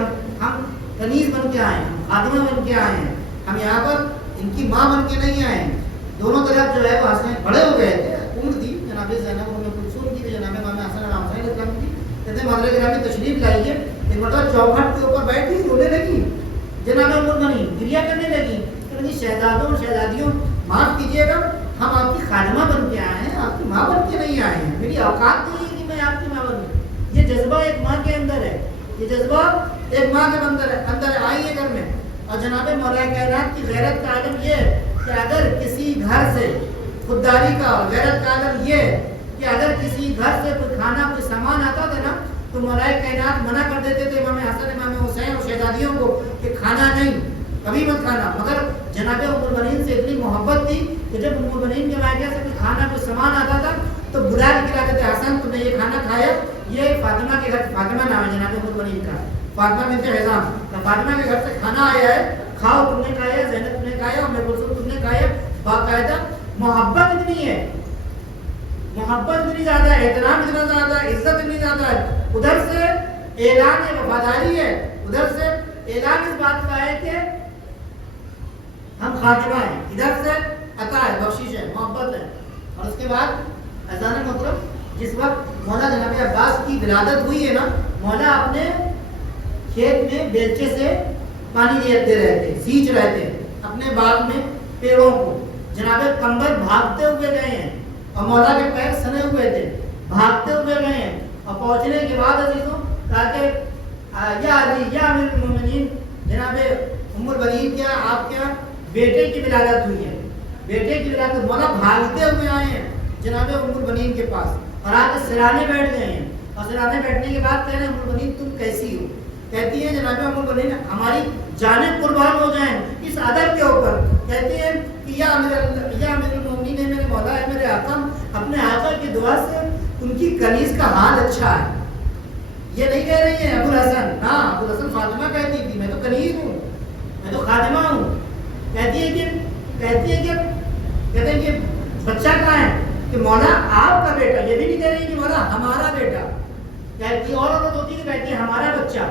ہم کنیز بن کے آئے ہیں, ہم خادمہ بن کے آئے ہیں, ہم یہاں پر ان کی ماں بن کے نہیں آئے ہیں. دونوں طرف جو ہے وہ حسین بڑے ہو گئے تھے. عمر تھی جناب زینب ام کلثوم کی, جناب امام حسن اور حسین اسلام کی. کہتے ہیں مادر گرامی تشریف لائیے. ایک مرتبہ چوکھٹ کے اوپر بیٹھی, رونے لگی. جناب ام البنین گریہ کرنے لگی. شہزادوں اور شہزادیوں, معاف کیجیے گا, ہم آپ کی خادمہ بن کے آئے ہیں, آپ کی ماں بن کے نہیں آئے ہیں. میری اوقات نہیں ہے کہ میں آپ کی ماں بنوں. یہ جذبہ ایک ماں کے اندر ہے, یہ جذبہ ایک ماں کے اندر آئی ہے گھر میں. اور جناب مولا کائنات کی غیرت کا عالم یہ ہے کہ اگر کسی گھر سے خودداری کا, اور غیرت کا عالم یہ ہے کہ اگر کسی گھر سے کوئی کھانا, کوئی سامان آتا تھا نا, تو مولا کائنات منع کر دیتے تھے امام حسن, امام حسین اور شہزادیوں کو کہ کھانا نہیں, کبھی مت کھانا. مگر جناب ام البنین سے اتنی محبت تھی کہ جب ام البنین کے واقعہ سے کوئی کھانا, کوئی سامان آتا تھا تو بلا کے کھلاتے تھے. حسن تم نے یہ کھانا کھایا, یہ فاطمہ کے گھر, فاطمہ نام ہے جناب ام البنین کا, فاطمہ بنت حزام, فاطمہ کے گھر سے کھانا آیا ہے, کھاؤ. تم نے کھایا, زینب تم نے کھایا, ام کلثوم تم نے کھایا. باقاعدہ محبت اتنی ہے, محبت اتنی زیادہ ہے, احترام اتنا زیادہ ہے, عزت اتنی زیادہ ہے. ادھر سے اعلان وفاداری ہے, ادھر سے اعلان اس بات کا ہے کہ ہم خاتمہ ہیں, ادھر سے عطا ہے, بخشش ہے, محبت ہے. اور اس کے بعد اذان مطلب جس وقت مولا جناب عباس کی ولادت ہوئی ہے نا, مولا اپنے کھیت میں بیلچے سے پانی دیتے رہے تھے، سینچ رہے تھے اپنے باغ میں پیڑوں کو۔ جناب پیغمبر بھاگتے ہوئے گئے ہیں اور مولا کے پیر سنے ہوئے تھے، بھاگتے ہوئے گئے ہیں اور پہنچنے کے بعد عزیزوں کہا کہ یا علی یا امیر المومنین، جناب ام البنین کیا آپ کیا بیٹے کی ولادت ہوئی ہے، بیٹے کی ولادت، مولا بھاگتے ہوئے آئے ہیں جناب ام البنین کے پاس اور آ کے سرانے بیٹھ گئے ہیں اور سرانے بیٹھنے کے بعد کہہ رہے ہیں ام البنین تم کیسی ہو؟ کہتی ہے جناب ام البنین ہماری جانیں قربان ہو جائیں اس ادب کے اوپر، کہتی ہے کہ یا امیر المومنین ہے، میرے مولا ہے، میرے آقا، اپنے آقا کی دعا سے ان کی کنیز کا حال اچھا ہے۔ یہ نہیں کہہ رہی ہے ابو الحسن، ہاں ابو الحسن فاطمہ کہتی تھی میں تو کنیز ہوں، میں تو خادمہ ہوں۔ کہتی ہے کہ بچہ کہاں ہے؟ کہ مولا آپ کا بیٹا، یہ بھی نہیں کہہ رہی کہ مولا ہمارا بیٹا، کہتی اور عورت ہوتی ہے کہتی ہے ہمارا بچہ،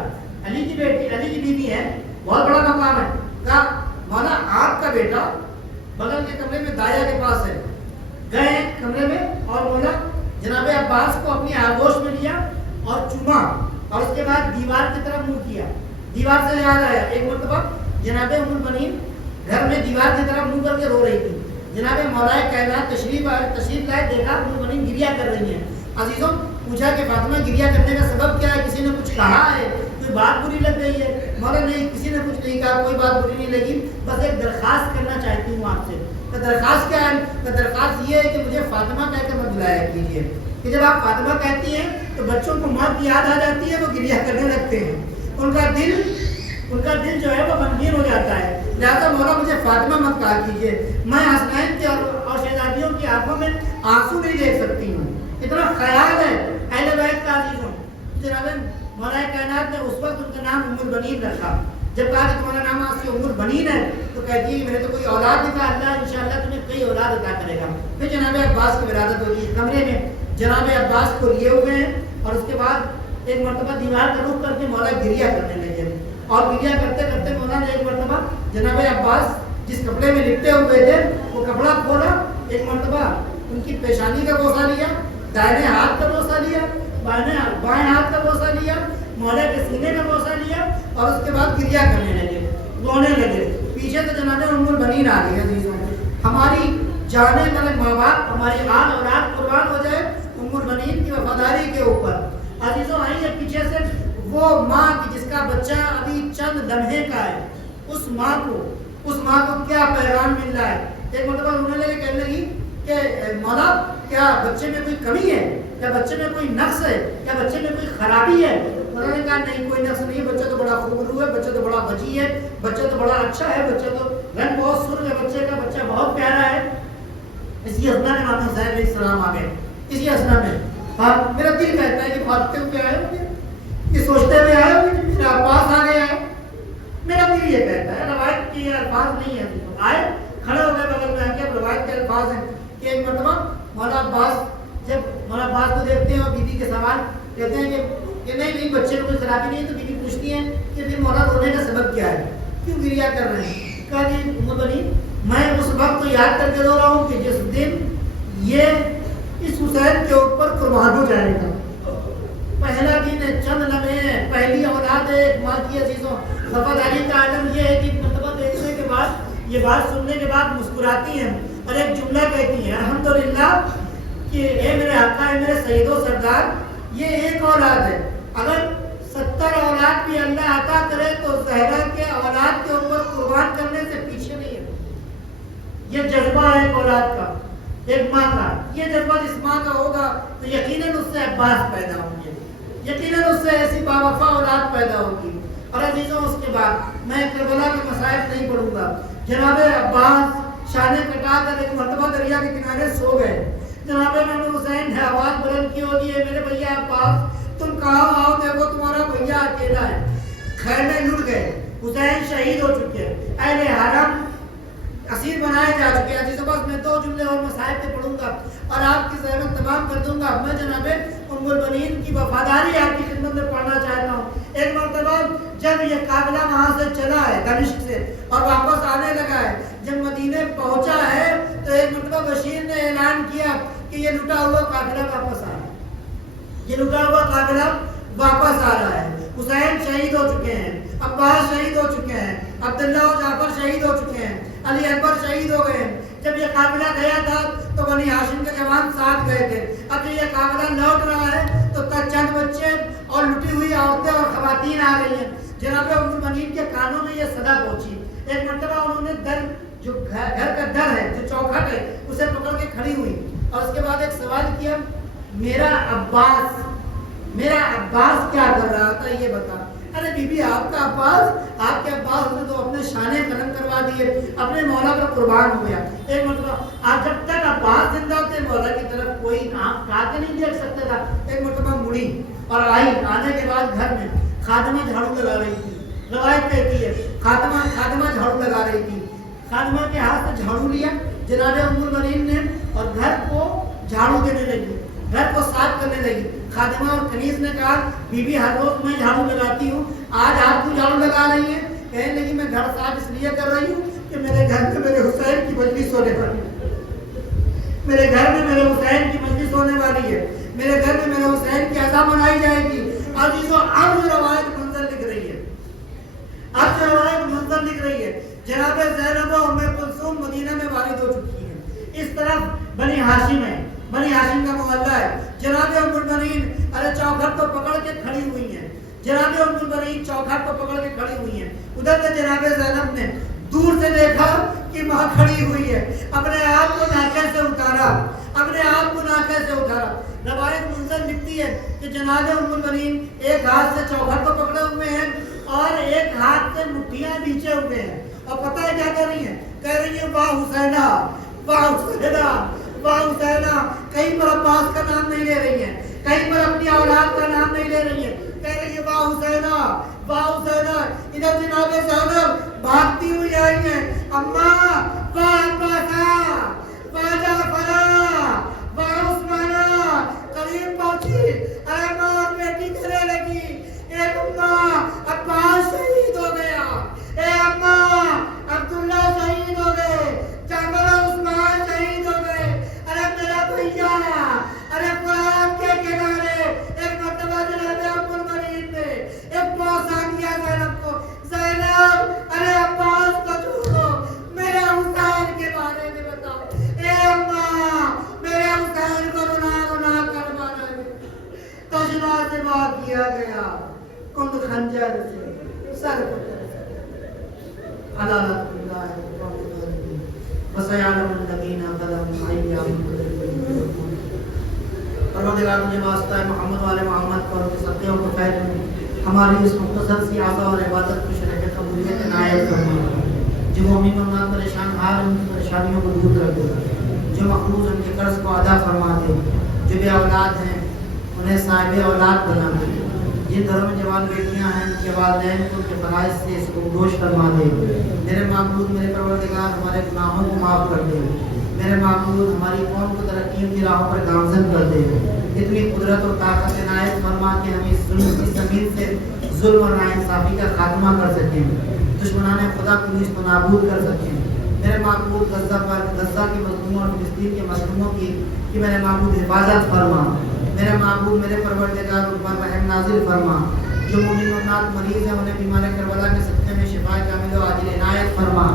علی کی بیٹی، علی کی بیوی ہے، بہت بڑا مقام ہے، کہا مولا آپ کا بیٹا بغل کے کمرے میں دایا کے پاس ہے۔ گئے کمرے میں اور مولا جناب عباس کو اپنی آغوش میں لیا اور چوما اور اس کے بعد دیوار کی طرف منہ کیا۔ دیوار سے یاد آیا ایک مرتبہ جناب ام البنین گھر میں دیوار کی طرف منہ کر کے رو رہی تھی، جناب مولا کائنات تشریف لائے، دیکھا ام البنین گریا کر رہی ہیں۔ عزیزوں پوچھا کہ فاطمہ گریا کرنے کا سبب کیا ہے؟ کسی نے کچھ کہا ہے؟ کوئی بات بری لگ گئی ہے؟ مولا نہیں، کسی نے کچھ نہیں کہا، کوئی بات بری نہیں لگی، بس ایک درخواست کرنا چاہتی ہوں آپ سے۔ تو درخواست کیا ہے؟ تو درخواست یہ ہے کہ مجھے فاطمہ کہہ کر مت بلایا کیجیے، کہ جب آپ فاطمہ کہتی ہیں تو بچوں کو موت کی یاد آ جاتی ہے، وہ گریا کرنے لگتے ہیں، ان کا دل جو ہے وہ غمگین ہو جاتا ہے۔ لہٰذا مولا مجھے فاطمہ مت کہا کیجیے، میں حسنین کے اور شہزادیوں کی آنکھوں میں آنسو نہیں دیکھ سکتی ہوں، اتنا خیال ہے اہل بیت کا۔ عزیزوں جناب مولا کائنات نے اس وقت ان کا نام ام البنین رکھا، جب کہا کہ تمہارا نام آج سے ام البنین ہے تو کہتی ہے کہ میں نے تو کوئی اولاد نہیں، کہا اللہ انشاءاللہ تمہیں کئی اولاد عطا کرے گا۔ پھر جناب عباس کی ولادت ہوتی ہے، کمرے میں جناب عباس کو لیے ہوئے ہیں اور اس کے بعد ایک مرتبہ دیوار کا رخ کر کے مولا گریا کرنے لگے اور گریا کرتے کرتے مولا نے ایک مرتبہ جناب عباس جس کپڑے میں لپٹے ہوئے تھے وہ کپڑا کھولا، ایک مرتبہ ان کی پیشانی کا بوسہ لیا، دائیں ہاتھ کا بوسہ لیا، بائیں ہاتھ کا بوسہ لیا، مولا کے سینے کا بوسہ لیا اور اس کے بعد گریا کرنے لگے، رونے لگے۔ پیچھے سے جناب ام البنین آ گئی۔ عزیزوں ہماری جانے والے ماں باپ، ہماری آل اولاد قربان ہو جائے ام البنین کی وفاداری کے اوپر۔ عزیزوں آئیے پیچھے سے وہ ماں کی جس کا بچہ ابھی چند لمحے کا ہے، اس ماں کو کیا پیغام مل رہا ہے۔ ایک مرتبہ رونے لگے، کہنے لگی کہ مولا کیا بچے میں کوئی کمی ہے؟ کیا بچے میں کوئی نقص ہے؟ کیا بچے میں کوئی خرابی ہے؟ انہوں نے کہا نہیں کوئی نقص نہیں ہے، بچہ تو بڑا خوبرو ہے، بچہ تو بڑا وجی ہے، بچہ تو بڑا اچھا ہے، بچہ تو رنگ بہت سرخ ہے بچے کا، بچہ بہت پیارا ہے۔ اسی اسنا میں امام حسین علیہ السلام آ گئے، اسی اسنا میں ہاں میرا دل کہتا ہے کہ بھاگتے ہوئے آئے ہوں گے، یہ سوچتے ہوئے آئے ہوں گے کہ میرا عباس آ گیا ہے، میرا دل یہ کہتا ہے۔ روایت کی الفاظ نہیں ہے، آئے کھڑے ہو گئے بغل میں، کہ روایت کے الفاظ ہیں کہ ایک مرتبہ مولا عباس جب مولا عباس کو دیکھتے ہیں اور بیوی کے سوال کہتے ہیں کہ نہیں بچے کو کوئی خرابی نہیں ہے، تو بیوی پوچھتی ہیں کہ پھر مولا رونے کا سبب کیا ہے، کیوں گریا کر رہے ہیں؟ کہا کہ ام البنین میں اس وقت کو یاد کر کے رو رہا ہوں کہ جس دن یہ اس حسین کے اوپر قربان ہو جائے گا۔ پہلا دن ہے، چند لمحے ہیں، پہلی اولاد ہے ایک ماں کی۔ عزیزوں وفاداری کا عالم یہ ہے کہ مرتبہ دیکھنے کے بعد، یہ بات سننے کے بعد مسکراتی ہیں اور ایک جملہ کہتی ہیں الحمدللہ کہ اے میرے آقا، اے میرے سید و سردار، یہ ایک اولاد ہے، اگر 70 اولاد بھی اللہ عطا کرے تو زہرا کے اولاد کے اوپر قربان کرنے سے پیچھے نہیں ہے۔ یہ جذبہ ہے ایک اولاد کا، ایک ماں کا، یہ جذبہ جس ماں کا ہوگا تو یقیناً اس سے عباس پیدا ہوں گے، یقیناً اس سے ایسی باوفا اولاد پیدا ہوگی۔ اور عزیزوں اس کے بعد میں کربلا کے مصائب نہیں پڑھوں گا۔ جناب عباس شانے کٹا کر ایک مرتبہ دریا کے کنارے سو گئے۔ جناب امام حسین نے آواز بلند کی ہوتی ہے میرے بھیا عباس تم کہاں آؤ، دیکھو تمہارا بھیا اکیلا ہے۔ خیمے لٹ گئے، حسین شہید ہو چکے، اہل حرم اسیر بنائے جا چکے ہیں۔ عزیزوں بس میں 2 جملے اور مصائب پہ پڑھوں گا اور آپ کی زحمت تمام کر دوں گا۔ میں جناب ام البنین کی وفاداری آپ کی خدمت میں پڑھنا چاہتا ہوں۔ ایک مرتبہ جب یہ قافلہ وہاں سے چلا ہے دمشق سے اور واپس آنے لگا ہے، جب مدینے پہنچا ہے تو ایک مرتبہ بشیر نے اعلان کیا کہ یہ لٹا ہوا قافلہ واپس آ رہا ہے، یہ لٹا ہوا قافلہ واپس آ رہا ہے۔ حسین شہید ہو چکے ہیں، عباس شہید ہو چکے ہیں، عبداللہ و جعفر شہید ہو چکے ہیں، علی اکبر شہید ہو گئے ہیں۔ جب یہ قافلہ گیا تھا تو بنی ہاشم کے جوان ساتھ گئے تھے۔ اب جب یہ قافلہ لوٹ رہا ہے تو چند بچے اور لٹی ہوئی عورتیں اور خواتین آ رہی ہیں۔ جناب ام المؤمنین کے کانوں میں یہ صدا پہنچی۔ ایک مرتبہ انہوں نے در جو گھر کا در ہے، جو چوکھٹ ہے، اسے پکڑ کے کھڑی ہوئی اور اس کے بعد ایک سوال کیا، میرا عباس کیا کر رہا تھا یہ بتا۔ ارے بی بی آپ کا عباس، آپ کے عباس نے تو اپنے شانے قلم کروا دیے، اپنے مولا پر قربان ہو گیا۔ ایک مرتبہ آج جب تک عباس زندہ ہوتے مولا کی طرف کوئی آنکھ اٹھا کے نہیں دیکھ سکتا تھا۔ ایک مرتبہ مڑی اور آئی، آنے کے بعد گھر میں خادمہ جھاڑو لگا رہی تھی۔ روایت کہتی ہے خادمہ جھاڑو لگا رہی تھی۔ خادمہ کے ہاتھ سے جھاڑو لیا جناب ام المؤمنین نے اور گھر کو جھاڑو دینے لگی، گھر کو صاف کرنے لگی۔ خادمہ اور کنیز نے کہا بی بی ہر روز میں جھاڑو لگاتی ہوں، آج آپ کیوں جھاڑو لگا رہی ہیں؟ کہنے لگی میں گھر صاف اس لیے کر رہی ہوں کہ میرے گھر میں میرے حسین کی مجلس ہونے والی ہے، میرے گھر میں میرے حسین کی مجلس ہونے والی ہے، میرے گھر میں میرے حسین کی عزا منائی جائے گی۔ عزیزو اب روایت منظر لکھ رہی ہے، اب جو روایت منظر لکھ رہی ہے، جناب زینب و ام کلثوم مدینہ میں والد ہو چکی ہیں۔ اس طرف بنی ہاشم ہے، بنی ہاشم کا محلہ ہے۔ جناب ام المؤمنین ارے چوکھٹ کو پکڑ کے کھڑی ہوئی ہیں، جناب ام المؤمنین چوکھٹ کو پکڑ کے کھڑی ہوئی ہیں۔ ادھر سے جناب زینب نے دور سے دیکھا کہ ماں کھڑی ہوئی ہے، اپنے آپ کو ناکے سے اتارا، اپنے آپ کو ناکے سے اتارا۔ روایت منظر لکھتی ہے کہ جناب ام المؤمنین ایک ہاتھ سے چوکھٹ کو پکڑے ہوئے ہیں اور ایک ہاتھ سے مٹھیاں نیچے ہوئے ہیں، اور پتہ ہے کیا کر رہی ہیں؟ کہہ رہی ہیں واہ حسینہ، واہ حسینہ، واہ حسینہ۔ کہیں پر عباس کا نام نہیں لے رہی ہیں، کہیں پر اپنی اولاد کا نام نہیں لے رہی ہیں، کہہ رہی ہے واہ حسینہ، واہ حسینہ۔ ادھر جناب زینب بھاگتی ہوئی آئی ہیں، اماں واہ عباسہ، واہ جعفرہ، واہ عثمانہ۔ قریب پہنچی، ارے ماں اور بیٹی کہنے لگی اے اماں عباس شہید ہو گیا، اے اماں عبداللہ شہید ہو گئے، جعفر عثمان شہید ہو گئے، ارے میرا بھیا، ارے فرات کے کنارے۔ ایک مرتبہ جناب ام المؤمنین نے ایک موسیٰ کیا زینب کو، زینب ارے عباس کو چھوڑو، میرے حسین کے بارے میں بتاؤ، اے اماں میرے حسین کو گناہ کروانا ہے۔ تجربہ سے بات کیا گیا، کند خنجر سے سر پکڑ عدالت اللہ وسیعلم الذین ظلموا ایام پروردگار تجھے واسطہ ہے محمد والے محمد پر کے صدقے اور خیر میں ہماری اس مختصر سی عطا اور عبادت کو شرح قبولیت عنایت فرما۔ جو مومن مومنات پریشان حال ان کی پریشانیوں کو دور کر دے، جو مقروض ان کے قرض کو ادا فرما دے، جو بے اولاد ہیں انہیں صاحب اولاد بنا دے، جن گھروں میں جوان بیٹیاں ہیں ان کے والدین کو ان کے فرائض سے اس کو گوش فرما دے۔ میرے معبود میرے پروردگار ہمارے گناہوں کو معاف کر دے، میرے معبود ہماری قوم کو ترقیوں کی راہوں پر گامزن کر دے۔ اتنی قدرت اور طاقت عنایت فرما کہ ہم اس زمین سے ظلم اور ناانصافی کا خاتمہ کر سکیں، دشمنان خدا کو نیست و نابود کر سکیں۔ میرے معبود غزہ کے مظلوموں اور فلسطین کے مظلوموں کی میرے معبود حفاظت فرما۔ میرے معبود میرے پروردگار ان پر رحم نازل فرما۔ جو مومن مومنات مریض ہیں انہیں بیمار کربلا کے صدقے میں شفا کامل و عاجل عنایت فرما۔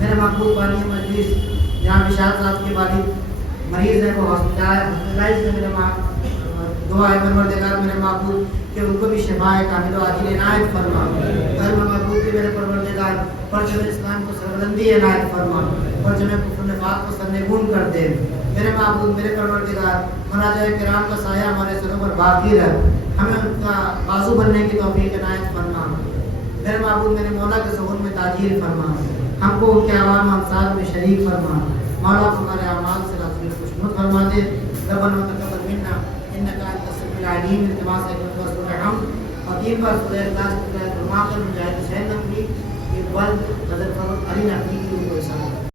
میرے محبوب بانی مجلس جہاں بشار صاحب کے والد مریض ہیں وہ ہاسپٹلائز میں میرے دعا ہے پروردگار میرے محبوب کہ ان کو بھی شفا کامل و عاجل عنایت فرما۔ اے محبوب کہ میرے پروردگار پرچم اسلام کو سربلندی عنایت فرما، پرچم کفر نفاق کو سرنگون کر دے۔ میرے معبود میرے پروردگار مراجع کرام کا سایہ ہمارے سروں پر باقی رہ، ہمیں ان کا بازو بننے کی توفیق عنایت فرما۔ میرے معبود میرے مولا کے ظہور میں تاجیل فرما، ہم کو ان کے عوام امثال میں شریک فرما۔ مولا ہمارے اعمال سے راضی خوشنود فرما دے۔ ربنا تقبل منا انک انت السمیع العلیم۔ التماس ہے کہ رسول ہم اور تین بار سورہ اخلاص کی قرآن فرما کر مجاہد حسین نقوی اقبال حضرت علی نقوی کی روح کو